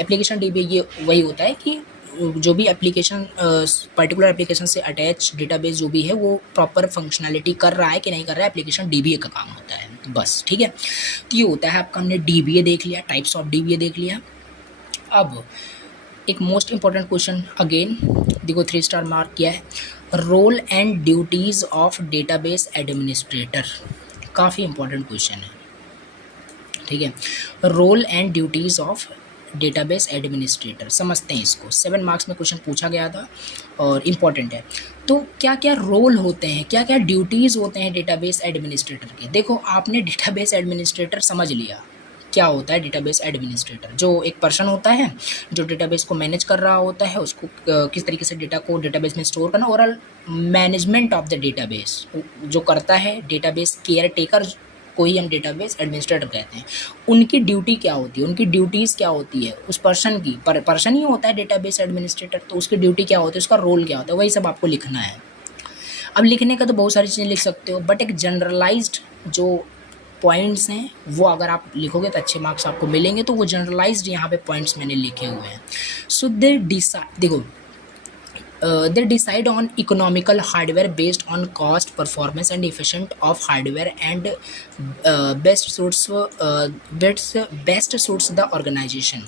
एप्लीकेशन डीबीए ये वही होता है कि जो भी एप्लीकेशन पर्टिकुलर एप्लीकेशन से अटैच डेटाबेस जो भी है, वो प्रॉपर फंक्शनैलिटी कर रहा है कि नहीं कर रहा है, एप्लीकेशन डीबीए का काम होता है बस, ठीक है। तो ये होता है आपका, हमने डीबीए देख लिया, टाइप्स ऑफ डीबीए देख लिया। अब एक मोस्ट इंपॉर्टेंट क्वेश्चन अगेन, देखो 3 स्टार मार्क किया है, role and duties of database administrator. काफ़ी इंपॉर्टेंट क्वेश्चन है, ठीक है। Role and duties of database administrator, समझते हैं इसको। 7 मार्क्स में क्वेश्चन पूछा गया था और इम्पॉर्टेंट है। तो क्या क्या रोल होते हैं, क्या क्या ड्यूटीज़ होते हैं डेटाबेस एडमिनिस्ट्रेटर के? देखो, आपने डेटाबेस एडमिनिस्ट्रेटर समझ लिया क्या होता है। डेटाबेस एडमिनिस्ट्रेटर जो एक पर्सन होता है, जो डेटाबेस को मैनेज कर रहा होता है, उसको किस तरीके से डेटा को डेटाबेस में स्टोर करना, overall management of the database जो करता है, डेटाबेस केयर टेकर को ही हम डेटाबेस एडमिनिस्ट्रेटर कहते हैं। उनकी ड्यूटी क्या होती है, उनकी ड्यूटीज़ क्या होती है उस पर्सन की, पर्सन ही होता है डेटाबेस एडमिनिस्ट्रेटर, तो उसकी ड्यूटी क्या होती है, उसका रोल क्या होता है, वही सब आपको लिखना है। अब लिखने का तो बहुत सारी चीज़ें लिख सकते हो, बट एक जनरलाइज्ड जो पॉइंट्स हैं वो अगर आप लिखोगे तो अच्छे मार्क्स आपको मिलेंगे। तो वो जनरलाइज्ड यहाँ पे पॉइंट्स मैंने लिखे हुए हैं। So they decide on economical hardware based on cost, performance and efficient of hardware and best suits the organisation.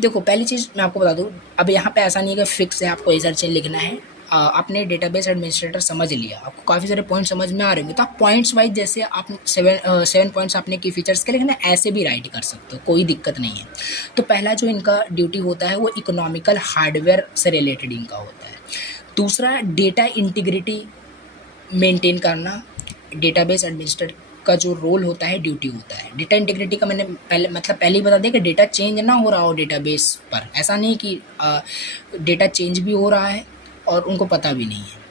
देखो, पहली चीज़ मैं आपको बता दूँ, अब यहाँ पे ऐसा नहीं है कि फिक्स है आपको ऐसा चीज़ लिखना है। आपने डेटाबेस एडमिनिस्ट्रेटर समझ लिया, आपको काफ़ी सारे पॉइंट समझ में आ रहे होंगे, तो आप पॉइंट्स वाइज, जैसे आप 7 पॉइंट्स आपने की फीचर्स के लिखना, ऐसे भी राइट कर सकते हो, कोई दिक्कत नहीं है। तो पहला जो इनका ड्यूटी होता है वो इकोनॉमिकल हार्डवेयर से रिलेटेड इनका होता है। दूसरा, डेटा इंटीग्रिटी मेंटेन करना, डेटाबेस एडमिनिस्ट्रेटर का जो रोल होता है, ड्यूटी होता है। डेटा इंटीग्रिटी का मैंने पहले ही बता दिया कि डेटा चेंज ना हो रहा हो डेटाबेस पर, ऐसा नहीं कि डेटा चेंज भी हो रहा है और उनको पता भी नहीं है।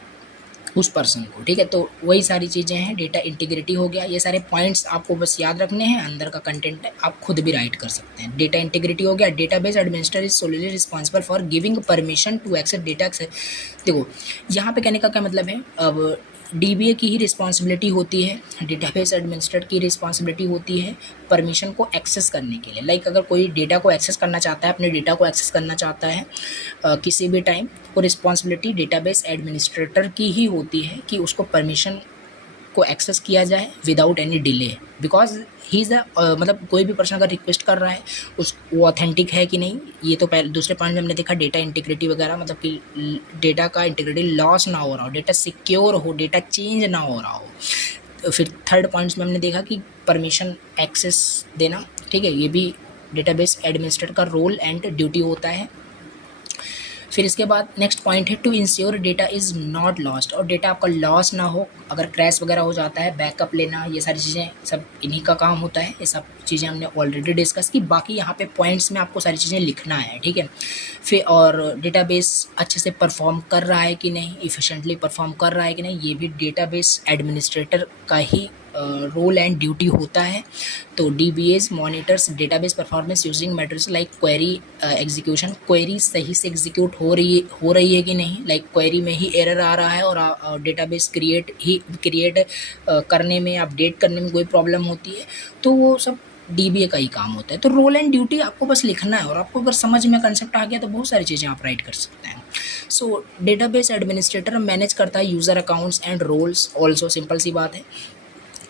उस पर्सन को, ठीक है। तो वही सारी चीज़ें हैं, डेटा इंटीग्रिटी हो गया। ये सारे पॉइंट्स आपको बस याद रखने हैं, अंदर का कंटेंट है आप खुद भी राइट कर सकते हैं। डेटा इंटीग्रिटी हो गया। Database administrator is solely responsible for giving permission to access data. देखो यहाँ पे कहने का क्या मतलब है, अब डीबीए की ही रिस्पॉन्सिबिलिटी होती है, डेटाबेस एडमिनिस्ट्रेटर की रिस्पॉन्सिबिलिटी होती है परमिशन को एक्सेस करने के लिए। लाइक अगर कोई डेटा को एक्सेस करना चाहता है, अपने डेटा को एक्सेस करना चाहता है किसी भी टाइम, वो रिस्पॉन्सिबिलिटी डेटाबेस एडमिनिस्ट्रेटर की ही होती है कि उसको परमिशन को एक्सेस किया जाए without any delay, because he is मतलब कोई भी पर्सन अगर रिक्वेस्ट कर रहा है वो ऑथेंटिक है कि नहीं। ये तो पहले दूसरे पॉइंट में हमने देखा डेटा इंटीग्रिटी वगैरह, मतलब कि डेटा का इंटीग्रिटी लॉस ना हो रहा हो, डेटा सिक्योर हो, डेटा चेंज ना हो रहा हो। तो फिर थर्ड पॉइंट्स में हमने देखा कि परमिशन एक्सेस देना, ठीक है, ये भी डेटाबेस एडमिनिस्ट्रेटर का रोल एंड ड्यूटी होता है। फिर इसके बाद नेक्स्ट पॉइंट है to ensure data is not lost, और डेटा आपका लॉस ना हो, अगर क्रैश वगैरह हो जाता है, बैकअप लेना, ये सारी चीज़ें सब इन्हीं का काम होता है। ये सब चीज़ें हमने ऑलरेडी डिस्कस की। बाकी यहाँ पे पॉइंट्स में आपको सारी चीज़ें लिखना है, ठीक है। फिर और डेटाबेस अच्छे से परफॉर्म कर रहा है कि नहीं, इफ़िशेंटली परफॉर्म कर रहा है कि नहीं, ये भी डेटाबेस एडमिनिस्ट्रेटर का ही रोल एंड ड्यूटी होता है। तो DBAs monitors database performance using methods like query execution, query सही से एग्जीक्यूट हो रही है कि नहीं, लाइक क्वेरी में ही एरर आ रहा है और डेटाबेस क्रिएट करने में, अपडेट करने में कोई प्रॉब्लम होती है, तो वो सब DBA का ही काम होता है। तो रोल एंड ड्यूटी आपको बस लिखना है, और आपको अगर समझ में कंसेप्ट आ गया तो बहुत सारी चीज़ें आप राइट कर सकते हैं। सो डेटाबेस एडमिनिस्ट्रेटर मैनेज करता है user accounts and roles also, simple सी बात है।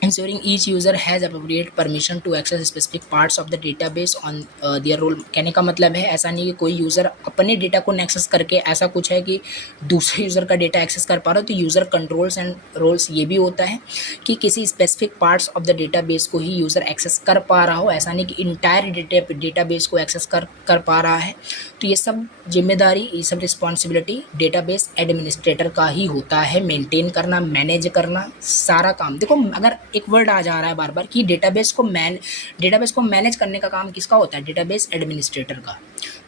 Ensuring each user has appropriate permission to access specific parts of the database on their role। कहने का मतलब है ऐसा नहीं कि कोई यूज़र अपने डेटा को एक्सेस करके ऐसा कुछ है कि दूसरे यूज़र का डेटा एक्सेस कर पा रहा हो। तो यूज़र कंट्रोल्स एंड रोल्स ये भी होता है कि किसी specific parts of the database को ही यूज़र एक्सेस कर पा रहा हो, ऐसा नहीं कि इंटायर डेटाबेस को एक्सेस कर पा रहा है। तो ये सब जिम्मेदारी, ये सब रिस्पॉन्सिबिलिटी डेटाबेस एडमिनिस्ट्रेटर का ही होता है, मेंटेन करना, मैनेज करना, सारा काम। देखो अगर एक वर्ड आ जा रहा है बार बार कि डेटाबेस को मैनेज करने का काम किसका होता है, डेटाबेस एडमिनिस्ट्रेटर का,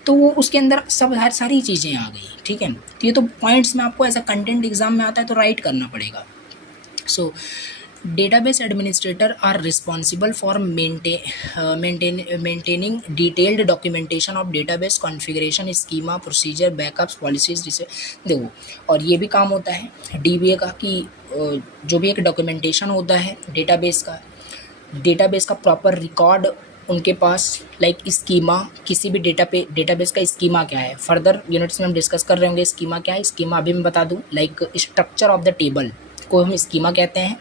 तो वो उसके अंदर सब सारी चीज़ें आ गई, ठीक है। तो ये तो पॉइंट्स में आपको ऐसा कंटेंट एग्जाम में आता है तो राइट करना पड़ेगा। So database administrator are responsible for maintaining detailed documentation of database configuration, schema, procedure, backups, policies. देखो और ये भी काम होता है DBA का कि जो भी एक डॉक्यूमेंटेशन होता है डेटाबेस का प्रॉपर रिकॉर्ड उनके पास, लाइक स्कीमा, किसी भी डेटाबेस का स्कीमा क्या है, फर्दर यूनिट्स में हम डिस्कस कर रहे होंगे स्कीमा क्या है। स्कीमा अभी मैं बता दूं, like structure of the table को हम स्कीमा कहते हैं,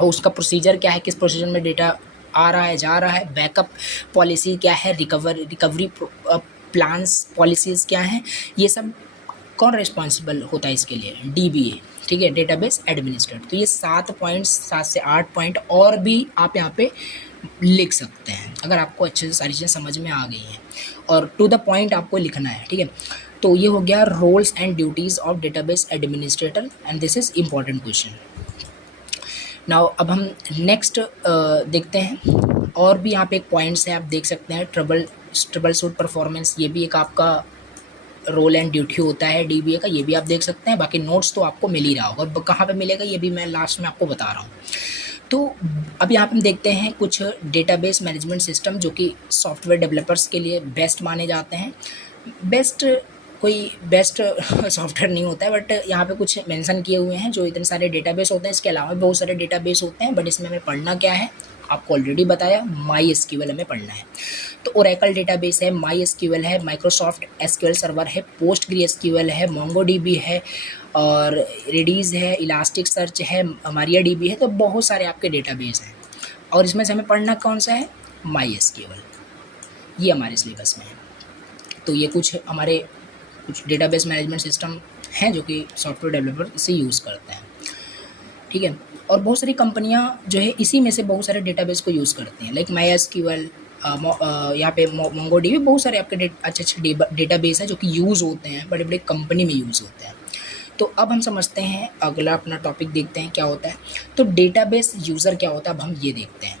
और उसका प्रोसीजर क्या है, किस प्रोसीजर में डेटा आ रहा है, जा रहा है, बैकअप पॉलिसी क्या है, रिकवरी प्लान्स पॉलिसीज़ क्या हैं, ये सब कौन रिस्पॉन्सिबल होता है इसके लिए, DBA, ठीक है, डेटाबेस एडमिनिस्ट्रेटर। तो ये 7 से 8 पॉइंट और भी आप यहाँ पे लिख सकते हैं अगर आपको अच्छे से सारी चीज़ें समझ में आ गई हैं, और टू द पॉइंट आपको लिखना है, ठीक है। तो ये हो गया roles and duties of database administrator, and this is important question. Now अब हम नेक्स्ट देखते हैं, और भी यहाँ पे एक पॉइंट्स है, आप देख सकते हैं ट्रबल शूट परफॉर्मेंस, ये भी एक आपका रोल एंड ड्यूटी होता है DBA का, ये भी आप देख सकते हैं। बाकी नोट्स तो आपको मिल ही रहा होगा, और कहाँ पे मिलेगा ये भी मैं लास्ट में आपको बता रहा हूँ। तो अब यहाँ पे हम देखते हैं कुछ डेटाबेस मैनेजमेंट सिस्टम जो कि सॉफ्टवेयर डेवलपर्स के लिए बेस्ट माने जाते हैं। कोई बेस्ट सॉफ्टवेयर नहीं होता है, बट यहाँ पे कुछ मेंशन किए हुए हैं जो इतने सारे डेटाबेस होते हैं। इसके अलावा बहुत सारे डेटाबेस होते हैं, बट इसमें हमें पढ़ना क्या है आपको ऑलरेडी बताया, MySQL हमें पढ़ना है। तो ओरेकल डेटाबेस है, MySQL है, माइक्रोसॉफ्ट SQL सर्वर है, PostgreSQL है, MongoDB है, और रेडिस है, इलास्टिक सर्च है, MariaDB है। तो बहुत सारे आपके डेटाबेस हैं, और इसमें से हमें पढ़ना कौन सा है, MySQL, ये हमारे सिलेबस में है। तो ये कुछ डेटाबेस मैनेजमेंट सिस्टम हैं जो कि सॉफ्टवेयर डेवलपर इसे यूज़ करते हैं, ठीक है। और बहुत सारी कंपनियां जो है इसी में से बहुत सारे डेटाबेस को यूज़ करती हैं, लाइक MySQL, यहाँ पे MongoDB, बहुत सारे आपके अच्छे डेटाबेस हैं जो कि यूज़ होते हैं, बड़े बड़े कंपनी में यूज़ होते हैं। तो अब हम समझते हैं, अगला अपना टॉपिक देखते हैं क्या होता है। तो डेटाबेस यूज़र क्या होता है, अब हम ये देखते हैं।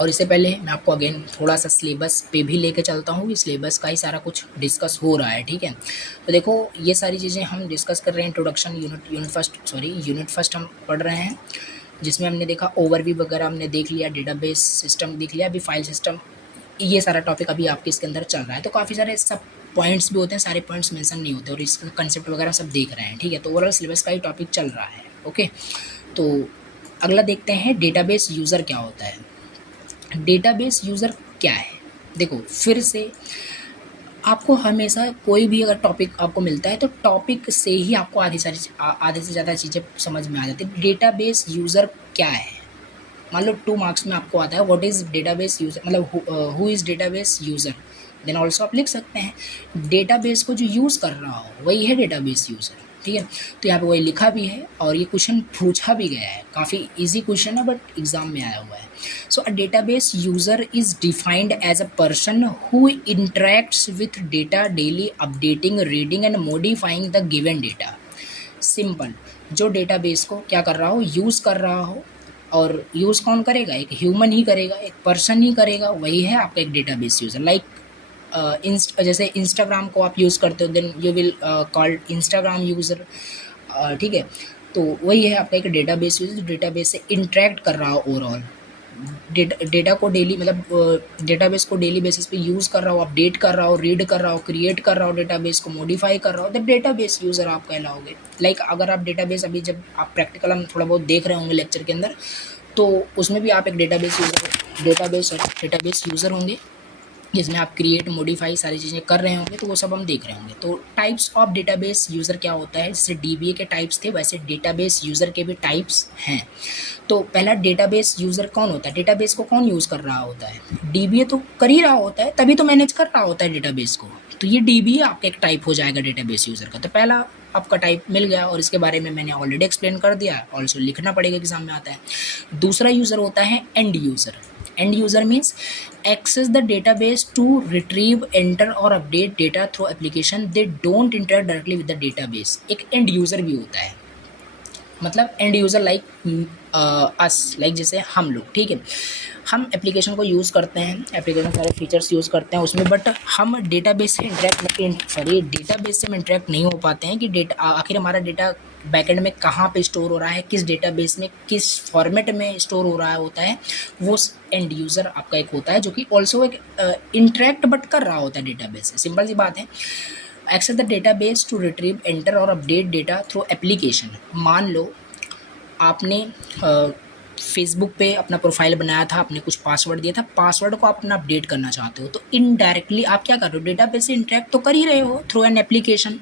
और इससे पहले मैं आपको अगेन थोड़ा सा सिलेबस पे भी लेके चलता हूँ कि सिलेबस का ही सारा कुछ डिस्कस हो रहा है, ठीक है। तो देखो ये सारी चीज़ें हम डिस्कस कर रहे हैं, इंट्रोडक्शन यूनिट फर्स्ट हम पढ़ रहे हैं, जिसमें हमने देखा ओवरव्यू वगैरह हमने देख लिया, डेटाबेस सिस्टम देख लिया, अभी फाइल सिस्टम, ये सारा टॉपिक अभी आपके इसके अंदर चल रहा है। तो काफ़ी सारे सब पॉइंट्स भी होते हैं, सारे पॉइंट्स मेंशन नहीं होते और इसका कंसेप्ट वगैरह सब देख रहे हैं, ठीक है। तो ओवरऑल सिलेबस का ही टॉपिक चल रहा है, ओके। तो अगला देखते हैं डेटाबेस यूज़र क्या होता है। डेटाबेस यूज़र क्या है, देखो फिर से आपको हमेशा कोई भी अगर टॉपिक आपको मिलता है तो टॉपिक से ही आपको आधी आधे से ज़्यादा चीज़ें समझ में आ जाती है। डेटाबेस यूज़र क्या है, मान लो 2 मार्क्स में आपको आता है व्हाट इज़ डेटाबेस यूज़र, मतलब who is database user, then also आप लिख सकते हैं डेटाबेस को जो यूज़ कर रहा हो वही है डेटाबेस यूज़र, ठीक है। तो यहाँ पे वही लिखा भी है और ये क्वेश्चन पूछा भी गया है, काफ़ी इजी क्वेश्चन है बट एग्जाम में आया हुआ है। So a database user is defined as a person who interacts with data daily, updating, reading and modifying the given data. Simple, जो डेटाबेस को क्या कर रहा हो, यूज़ कर रहा हो, और यूज़ कौन करेगा, एक ह्यूमन ही करेगा, एक पर्सन ही करेगा, वही है आपका एक डेटाबेस यूज़र। लाइक जैसे इंस्टाग्राम को आप यूज़ करते हो then you will called Instagram user, ठीक है। तो वही है आपका एक डेटाबेस यूज़र जो डेटाबेस से इंटरेक्ट कर रहा हो ओवरऑल, डेटा को डेली, मतलब डेटाबेस को डेली बेसिस पे यूज़ कर रहा हो, अपडेट कर रहा हो, रीड कर रहा हो, क्रिएट कर रहा हो, डेटाबेस को मॉडिफाई कर रहा हो, तो डेटाबेस यूज़र आप कहलाओगे। लाइक अगर आप डेटाबेस, अभी जब आप प्रैक्टिकल हम थोड़ा बहुत देख रहे होंगे लेक्चर के अंदर, तो उसमें भी आप एक डेटाबेस यूज़र होंगे, जिसमें आप क्रिएट, मॉडिफाई सारी चीज़ें कर रहे होंगे, तो वो सब हम देख रहे होंगे। तो टाइप्स ऑफ डेटाबेस यूज़र क्या होता है, जैसे डीबीए के टाइप्स थे वैसे डेटाबेस यूज़र के भी टाइप्स हैं। तो पहला डेटाबेस यूज़र कौन होता है, डेटाबेस को कौन यूज़ कर रहा होता है, डीबीए तो कर ही रहा होता है, तभी तो मैनेज कर रहा होता है डेटाबेस को, तो ये डीबीए आपका एक टाइप हो जाएगा डेटाबेस यूज़र का। तो पहला आपका टाइप मिल गया और इसके बारे में मैंने ऑलरेडी एक्सप्लेन कर दिया, ऑल्सो लिखना पड़ेगा एग्जाम में आता है। दूसरा यूज़र होता है end user. End user means access the database to retrieve, enter और update data through application, they don't interact directly with the database। एक end user भी होता है, मतलब end user like us, like जैसे हम लोग, ठीक है। हम एप्लीकेशन को यूज़ करते हैं, एप्लीकेशन सारे फीचर्स यूज़ करते हैं उसमें, बट हम डेटाबेस से डेटाबेस से हम इंटरेक्ट नहीं हो पाते हैं कि डेटा आखिर हमारा डेटा बैकएंड में कहाँ पे स्टोर हो रहा है, किस डेटाबेस में, किस फॉर्मेट में स्टोर हो रहा होता है, वो एंड यूज़र आपका एक होता है जो कि ऑल्सो एक इंटरेक्ट बट कर रहा होता है डेटाबेस से। सिंपल सी बात है, access the database to retrieve, enter और अपडेट डेटा थ्रू एप्लीकेशन। मान लो आपने फेसबुक पे अपना प्रोफाइल बनाया था, आपने कुछ पासवर्ड दिया था, पासवर्ड को आप अपना अपडेट करना चाहते हो, तो इनडायरेक्टली आप क्या कर रहे हो, डेटाबेस से इंटरेक्ट तो कर ही रहे हो through an application.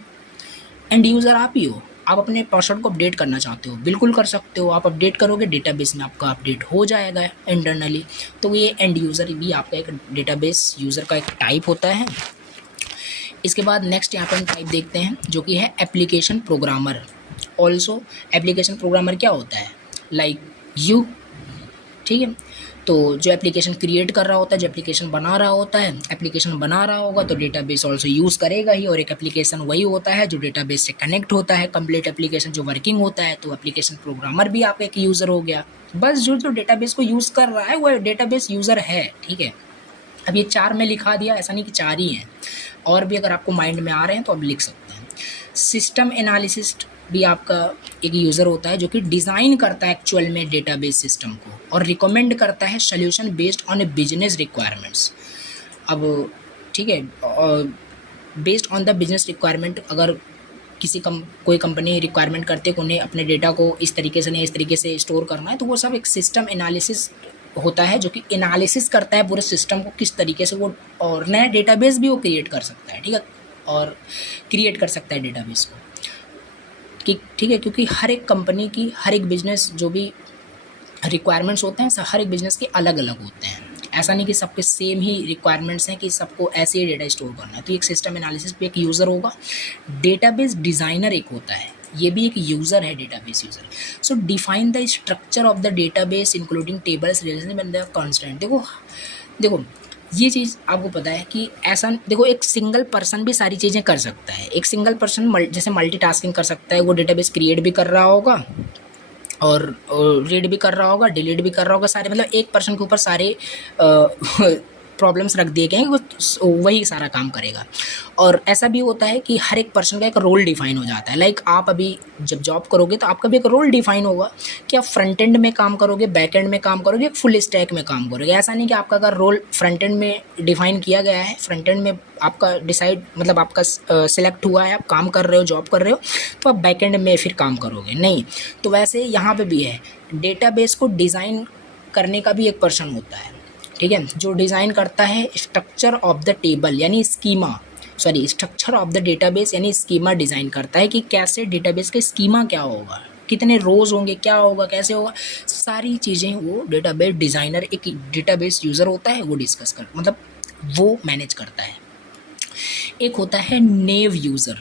End user आप ही हो, आप अपने पासवर्ड को अपडेट करना चाहते हो, बिल्कुल कर सकते हो, आप अपडेट करोगे, डेटाबेस में आपका अपडेट हो जाएगा इंटरनली। तो ये एंड यूज़र भी आपका एक डेटाबेस यूज़र का एक टाइप होता है। इसके बाद नेक्स्ट यहाँ पर हम टाइप देखते हैं जो कि है application programmer. Also application programmer क्या होता है, लाइक यू, ठीक है। तो जो एप्लीकेशन क्रिएट कर रहा होता है, जो एप्लीकेशन बना रहा होता है, एप्लीकेशन बना रहा होगा तो डेटाबेस ऑल्सो यूज़ करेगा ही, और एक एप्लीकेशन वही होता है जो डेटाबेस से कनेक्ट होता है, कंप्लीट एप्लीकेशन जो वर्किंग होता है। तो एप्लीकेशन प्रोग्रामर भी आपका एक यूज़र हो गया, बस जो डेटाबेस को यूज़ कर रहा है वो डेटाबेस यूज़र है, ठीक है। अब ये 4 में लिखा दिया, ऐसा नहीं कि 4 ही हैं, और भी अगर आपको माइंड में आ रहे हैं तो आप लिख सकते हैं। सिस्टम एनालिसिस्ट भी आपका एक यूज़र होता है जो कि डिज़ाइन करता है एक्चुअल में डेटाबेस सिस्टम को, और रिकमेंड करता है solution based on A business requirements. अब ठीक है, based on the business requirement, अगर कोई कंपनी रिक्वायरमेंट करते हैं कि उन्हें अपने डेटा को इस तरीके से नहीं इस तरीके से स्टोर करना है, तो वो सब एक सिस्टम एनालिसिस होता है जो कि एनालिसिस करता है पूरे सिस्टम को किस तरीके से वो, और नया डेटाबेस भी वो क्रिएट कर सकता है, ठीक है, और क्रिएट कर सकता है डेटाबेस को, ठीक है। क्योंकि हर एक कंपनी की, हर एक बिजनेस जो भी रिक्वायरमेंट्स होते हैं, हर एक बिजनेस के अलग अलग होते हैं, ऐसा नहीं कि सबके सेम ही रिक्वायरमेंट्स हैं कि सबको ऐसे ही डेटा स्टोर करना है। तो एक सिस्टम एनालिसिस पे एक यूज़र होगा। डेटाबेस डिज़ाइनर एक होता है, ये भी एक यूज़र है, database user. So define the structure of the database including tables, relationship and the constant. देखो ये चीज़ आपको पता है कि ऐसा, देखो एक सिंगल पर्सन भी सारी चीज़ें कर सकता है। एक सिंगल पर्सन जैसे मल्टीटास्किंग कर सकता है, वो डेटाबेस क्रिएट भी कर रहा होगा और रीड भी कर रहा होगा, डिलीट भी कर रहा होगा, सारे मतलब एक पर्सन के ऊपर सारे प्रॉब्लम्स रख दिए गए हैं, वो वही सारा काम करेगा। और ऐसा भी होता है कि हर एक पर्सन का एक रोल डिफाइन हो जाता है। लाइक आप अभी जब जॉब करोगे तो आपका भी एक रोल डिफाइन होगा कि आप फ्रंट एंड में काम करोगे, बैक एंड में काम करोगे, फुल स्टैक में काम करोगे। ऐसा नहीं कि आपका अगर रोल फ्रंट एंड में डिफाइन किया गया है, फ्रंट एंड में आपका डिसाइड मतलब आपका सिलेक्ट हुआ है, आप काम कर रहे हो, जॉब कर रहे हो, तो आप बैक एंड में फिर काम करोगे नहीं। तो वैसे यहाँ पे भी है, डेटाबेस को डिज़ाइन करने का भी एक पर्सन होता है, ठीक है, जो डिज़ाइन करता है स्ट्रक्चर ऑफ द टेबल यानी schema, sorry structure of the database यानी स्कीमा डिज़ाइन करता है कि कैसे डेटाबेस का स्कीमा क्या होगा, कितने रोज़ होंगे, क्या होगा, कैसे होगा, सारी चीज़ें वो डेटाबेस डिज़ाइनर, एक डेटाबेस यूज़र होता है, वो डिस्कस कर मतलब वो मैनेज करता है। एक होता है naive user,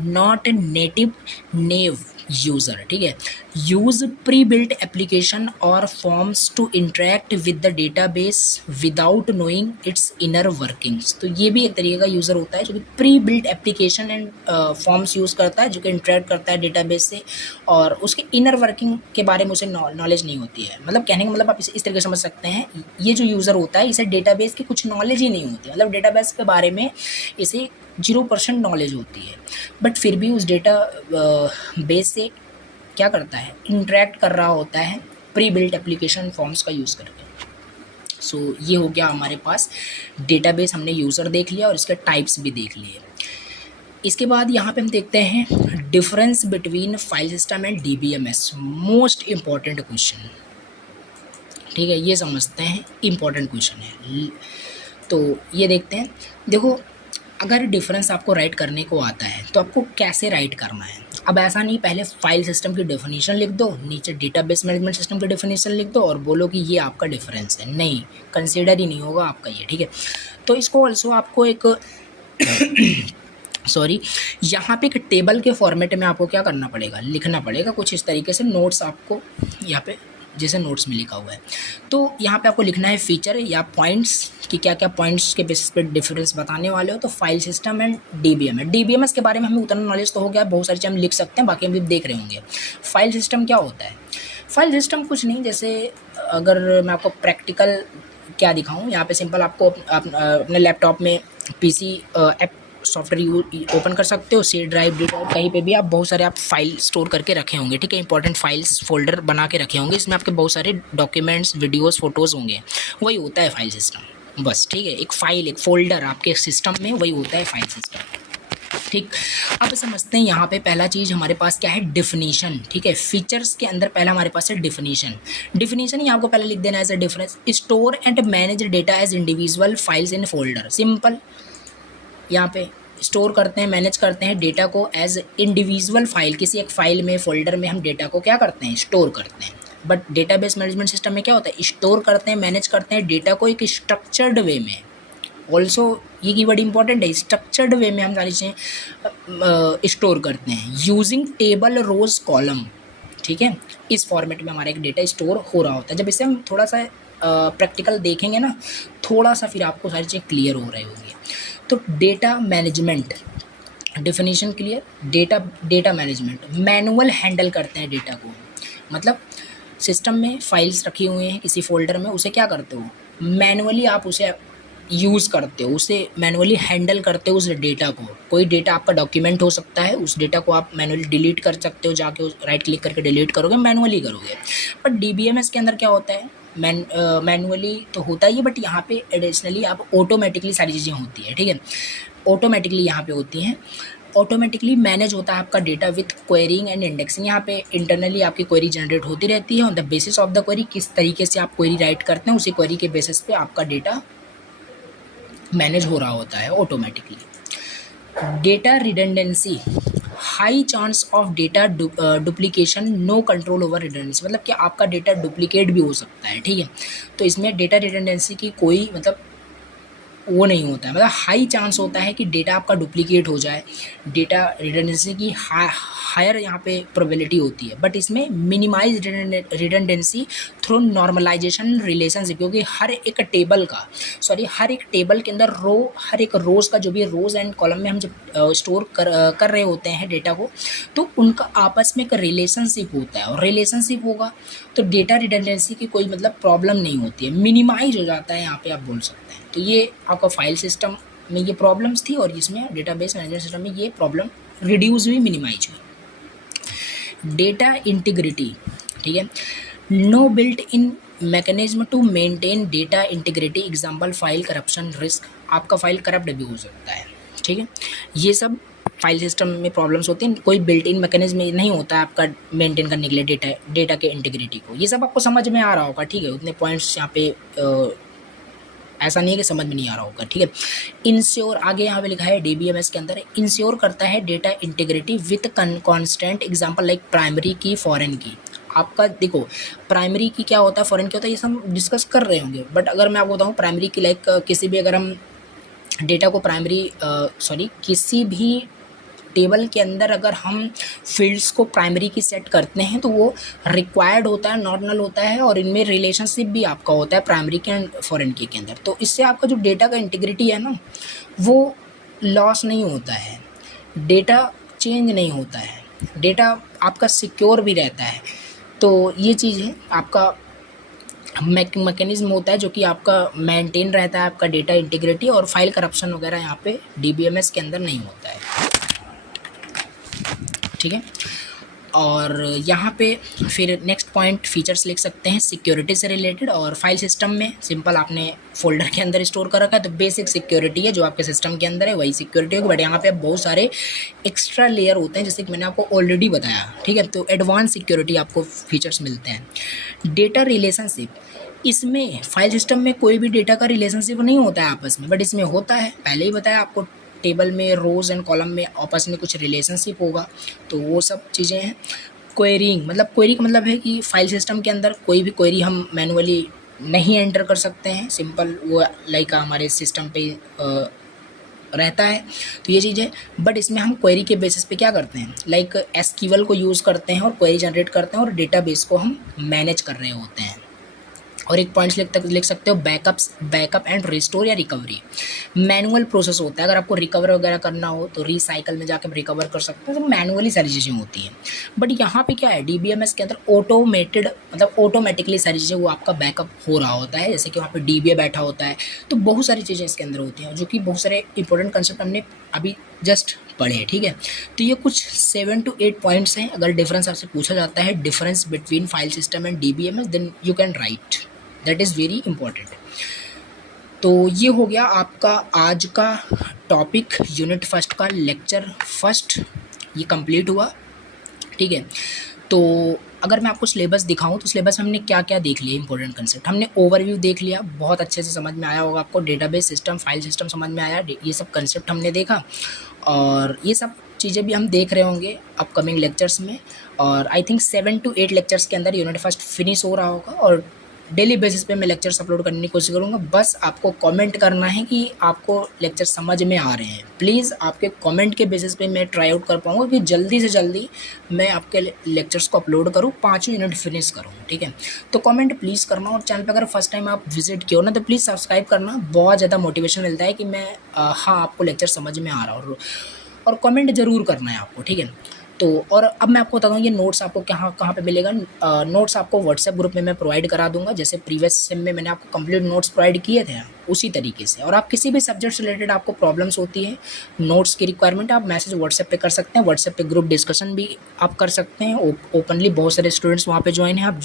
not native naive user, ठीक है, यूज़ प्री बिल्ट एप्लीकेशन और forms to interact with the database without knowing its inner workings. तो ये भी एक तरीके का यूज़र होता है जो कि pre built application and forms use करता है, जो कि इंटरेक्ट करता है डेटाबेस से और उसके इनर वर्किंग के बारे में उसे नॉलेज नहीं होती है। मतलब कहने का मतलब आप इस तरीके से समझ सकते हैं, ये जो यूज़र होता है इसे डेटाबेस की कुछ नॉलेज ही नहीं होती, मतलब डेटाबेस के बारे में इसे 0% नॉलेज होती है, बट फिर भी उस डेटा बेस से क्या करता है, इंटरेक्ट कर रहा होता है प्री बिल्ट एप्लीकेशन फॉर्म्स का यूज़ करके। सो ये हो गया हमारे पास डेटाबेस, हमने यूज़र देख लिया और इसके टाइप्स भी देख लिए। इसके बाद यहाँ पे हम देखते हैं difference between file system and DBMS, most important question, ठीक है, ये समझते हैं, इम्पॉर्टेंट क्वेश्चन है। तो ये देखते हैं, देखो अगर डिफरेंस आपको राइट करने को आता है तो आपको कैसे राइट करना है। अब ऐसा नहीं पहले फाइल सिस्टम की डेफिनेशन लिख दो, नीचे डेटाबेस मैनेजमेंट सिस्टम की डेफिनेशन लिख दो और बोलो कि ये आपका डिफरेंस है, नहीं, कंसीडर ही नहीं होगा आपका ये, ठीक है। तो इसको ऑल्सो आपको एक सॉरी यहाँ पे एक टेबल के फॉर्मेट में आपको क्या करना पड़ेगा, लिखना पड़ेगा कुछ इस तरीके से, नोट्स आपको यहाँ पे जैसे नोट्स में लिखा हुआ है। तो यहाँ पे आपको लिखना है फीचर या पॉइंट्स कि क्या क्या पॉइंट्स के बेसिस पे डिफरेंस बताने वाले हो। तो फाइल सिस्टम एंड DBMS के बारे में हमें उतना नॉलेज तो हो गया, बहुत सारी चीज़ हम लिख सकते हैं, बाकी हम भी देख रहे होंगे। फाइल सिस्टम क्या होता है, फाइल सिस्टम कुछ नहीं, जैसे अगर मैं आपको प्रैक्टिकल क्या दिखाऊँ, यहाँ पे सिंपल आपको अपने लैपटॉप में PC ऐप सॉफ्टवेयर ओपन कर सकते हो, C ड्राइव, D ड्राइव, कहीं पे भी आप बहुत सारे आप फाइल स्टोर करके रखे होंगे, ठीक है, इंपॉर्टेंट फाइल्स फोल्डर बना के रखे होंगे, इसमें आपके बहुत सारे डॉक्यूमेंट्स, वीडियोस, फोटोज़ होंगे, वही होता है फाइल सिस्टम, बस, ठीक है, एक फाइल, एक फोल्डर आपके सिस्टम में, वही होता है फाइल सिस्टम, ठीक। अब समझते हैं यहाँ पे पहला चीज़ हमारे पास क्या है, डिफिनीशन, ठीक है, फीचर्स के अंदर पहला हमारे पास है डिफिनीशन। डिफिनीशन ही आपको पहले लिख देना as a difference, store and manage data as individual files in folder, simple, यहाँ पे स्टोर करते हैं, मैनेज करते हैं डेटा को एज इंडिविजुअल फाइल, किसी एक फाइल में, फोल्डर में हम डेटा को क्या करते हैं, स्टोर करते हैं। बट डेटाबेस मैनेजमेंट सिस्टम में क्या होता है, स्टोर करते हैं, मैनेज करते हैं डेटा को एक स्ट्रक्चर्ड वे में, ऑल्सो ये कीवर्ड इंपॉर्टेंट है, स्ट्रक्चर्ड वे में हम सारी चीज़ें स्टोर करते हैं यूजिंग टेबल, रोज, कॉलम, ठीक है, इस फॉर्मेट में हमारा एक डेटा स्टोर हो रहा होता है। जब इसे हम थोड़ा सा प्रैक्टिकल देखेंगे ना, थोड़ा सा फिर आपको सारी चीज़ें क्लियर हो रही होगी। तो data management, definition clear, data management, manual handle करते हैं डेटा को, मतलब सिस्टम में फाइल्स रखी हुई हैं किसी फोल्डर में, उसे क्या करते हो, मैनुअली आप उसे यूज़ करते हो, उसे मैनुअली हैंडल करते हो उस डेटा को। कोई डेटा आपका डॉक्यूमेंट हो सकता है, उस डेटा को आप मैनुअली डिलीट कर सकते हो, जाके राइट क्लिक करके डिलीट करोगे, मैनुअली करोगे। बट DBMS के अंदर क्या होता है, मैनुअली तो होता ही है, बट यहाँ पे एडिशनली आप ऑटोमेटिकली सारी चीज़ें होती है, ठीक है, ऑटोमेटिकली यहाँ पे होती हैं, ऑटोमेटिकली मैनेज होता है आपका data with quarrying and indexing. यहाँ पे इंटरनली आपकी क्वेरी जनरेट होती रहती है, on the basis of the query, किस तरीके से आप क्वेरी राइट करते हैं, उसी क्वेरी के बेसिस पे आपका डेटा मैनेज हो रहा होता है automatically. Data redundancy, high chance of data duplication, no control over redundancy, मतलब कि आपका डेटा डुप्लीकेट भी हो सकता है, ठीक है। तो इसमें डेटा रिडंडेंसी की कोई मतलब वो नहीं होता है, मतलब हाई चांस होता है कि डेटा आपका डुप्लीकेट हो जाए, डेटा रिडंडेंसी की हायर यहाँ पे प्रोबेबिलिटी होती है। बट इसमें minimise redundancy through normalisation relationship, क्योंकि हर एक टेबल के अंदर हर एक रोज़ का जो भी रोज़ एंड कॉलम में हम जब स्टोर कर रहे होते हैं डेटा को, तो उनका आपस में एक रिलेशनशिप होता है, और रिलेशनशिप होगा तो डेटा रिडंडेंसी की कोई मतलब प्रॉब्लम नहीं होती है, मिनिमाइज हो जाता है यहाँ पे आप बोल सकते हैं। तो ये आपका फाइल सिस्टम में ये प्रॉब्लम्स थी, और इसमें डेटाबेस मैनेजमेंट सिस्टम में ये प्रॉब्लम रिड्यूस हुई, मिनिमाइज हुई। डेटा इंटीग्रिटी, ठीक है, no built in mechanism to maintain data integrity, example file corruption risk, आपका फाइल करप्ट भी हो सकता है, ठीक है। ये सब फाइल सिस्टम में प्रॉब्लम्स होती हैं, कोई बिल्ट इन मैकेनिज्म नहीं होता है आपका मेंटेन करने के लिए डेटा के इंटीग्रिटी को। ये सब आपको समझ में आ रहा होगा, ठीक है, उतने पॉइंट्स यहाँ पे ऐसा नहीं है कि समझ में नहीं आ रहा होगा, ठीक है। इंश्योर, आगे यहाँ पे लिखा है डीबीएमएस के अंदर इंश्योर करता है data integrity with constant, example like primary की, फॉरेन की। आपका देखो प्राइमरी की क्या होता है, फॉरेन क्या होता है, ये सब डिस्कस कर रहे होंगे, बट अगर मैं आपको बताऊँ प्राइमरी की, लाइक किसी भी अगर हम डेटा को किसी भी टेबल के अंदर अगर हम फील्ड्स को प्राइमरी की सेट करते हैं तो वो रिक्वायर्ड होता है, नॉट नल होता है, और इनमें रिलेशनशिप भी आपका होता है प्राइमरी के एंड फॉरेन की के अंदर। तो इससे आपका जो डेटा का इंटीग्रिटी है ना, वो लॉस नहीं होता है, डेटा चेंज नहीं होता है, डेटा आपका सिक्योर भी रहता है। तो ये चीज़ है, आपका मैकेनिज्म होता है जो कि आपका मेंटेन रहता है, आपका डेटा इंटीग्रिटी, और फाइल करप्शन वगैरह यहाँ पे डीबीएमएस के अंदर नहीं होता है, ठीक है। और यहाँ पे फिर नेक्स्ट पॉइंट फीचर्स लिख सकते हैं सिक्योरिटी से रिलेटेड, और फाइल सिस्टम में सिंपल आपने फोल्डर के अंदर स्टोर कर रखा है तो बेसिक सिक्योरिटी है जो आपके सिस्टम के अंदर है वही सिक्योरिटी होगी, बट यहाँ पे बहुत सारे एक्स्ट्रा लेयर होते हैं जैसे कि मैंने आपको ऑलरेडी बताया, ठीक है। तो एडवांस सिक्योरिटी आपको फीचर्स मिलते हैं। डेटा रिलेशनशिप, इसमें फाइल सिस्टम में कोई भी डेटा का रिलेशनशिप नहीं होता है आपस में, बट इसमें होता है, पहले ही बताया आपको, टेबल में रोज़ एंड कॉलम में आपस में कुछ रिलेशनशिप होगा, तो वो सब चीज़ें हैं। क्वेरीइंग, मतलब क्वेरी का मतलब है कि फाइल सिस्टम के अंदर कोई भी क्वेरी हम मैनुअली नहीं एंटर कर सकते हैं, सिंपल वो लाइक हमारे सिस्टम पे रहता है, तो ये चीज़ है। बट इसमें हम क्वेरी के बेसिस पे क्या करते हैं, लाइक एसक्यूएल को यूज़ करते हैं और क्वेरी जनरेट करते हैं और डेटाबेस को हम मैनेज कर रहे होते हैं। और एक पॉइंट्स लिख सकते हो बैकअप एंड रिस्टोर या रिकवरी, मैनुअल प्रोसेस होता है। अगर आपको रिकवर वगैरह करना हो तो रिसाइकल में जाकर रिकवर कर सकते हैं, तो मैनुअली सारी चीज़ें होती हैं। बट यहाँ पे क्या है, डीबीएमएस के अंदर ऑटोमेटेड, मतलब ऑटोमेटिकली सारी चीज़ें वो आपका बैकअप हो रहा होता है, जैसे कि वहाँ पे डीबीए बैठा होता है, तो बहुत सारी चीज़ें इसके अंदर होती हैं जो कि बहुत सारे इंपॉर्टेंट कंसेप्ट हमने अभी जस्ट पढ़े, ठीक है। तो ये कुछ 7 to 8 पॉइंट्स हैं। अगर डिफरेंस आपसे पूछा जाता है difference between file system and DBMS, then you can write, that is very important. तो ये हो गया आपका आज का टॉपिक, यूनिट फर्स्ट का लेक्चर फर्स्ट, ये कंप्लीट हुआ, ठीक है। तो अगर मैं आपको सिलेबस दिखाऊं तो सिलेबस में हमने क्या क्या देख लिया, इंपॉर्टेंट कंसेप्ट हमने ओवरव्यू देख लिया, बहुत अच्छे से समझ में आया होगा आपको, डेटाबेस सिस्टम, फाइल सिस्टम समझ में आया, ये सब कंसेप्ट हमने देखा, और ये सब चीज़ें भी हम देख रहे होंगे अपकमिंग लेक्चर्स में। और आई थिंक 7 to 8 लेक्चर्स के अंदर यूनिट फर्स्ट फिनिश हो रहा होगा, और डेली बेसिस पे मैं लेक्चर्स अपलोड करने की कोशिश करूँगा। बस आपको कमेंट करना है कि आपको लेक्चर समझ में आ रहे हैं, प्लीज़ आपके कमेंट के बेसिस पे मैं ट्राई आउट कर पाऊँगा कि जल्दी से जल्दी मैं आपके लेक्चर्स को अपलोड करूँ, 5 यूनिट फिनिश करूँ, ठीक है। तो कमेंट प्लीज़ करना, और चैनल पर अगर फर्स्ट टाइम आप विजिट किया हो ना तो प्लीज़ सब्सक्राइब करना, बहुत ज़्यादा मोटिवेशन मिलता है कि मैं हाँ आपको लेक्चर समझ में आ रहा हूँ, और कमेंट ज़रूर करना है आपको, ठीक है। तो और अब मैं आपको बताता हूँ ये नोट्स आपको कहाँ पे मिलेगा। नोट्स आपको व्हाट्सएप ग्रुप में मैं प्रोवाइड करा दूंगा, जैसे प्रीवियस सेम में मैंने आपको कंप्लीट नोट्स प्रोवाइड किए थे उसी तरीके से। और आप किसी भी सब्जेक्ट से रिलेटेड आपको प्रॉब्लम्स होती है, नोट्स की रिक्वायरमेंट, आप मैसेज व्हाट्सएप पे कर सकते हैं, व्हाट्सएप पे ग्रुप डिस्कशन भी आप कर सकते हैं ओपनली, बहुत सारे स्टूडेंट्स वहाँ पर ज्वाइन हैं, आप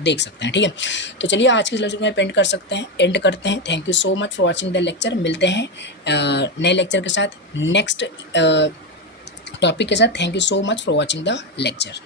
देख सकते हैं, ठीक है। तो चलिए आज के लेक्चर में एंड करते हैं। Thank you so much for watching the lecture. मिलते हैं नए लेक्चर के साथ, नेक्स्ट टॉपिक के साथ। Thank you so much for watching the lecture.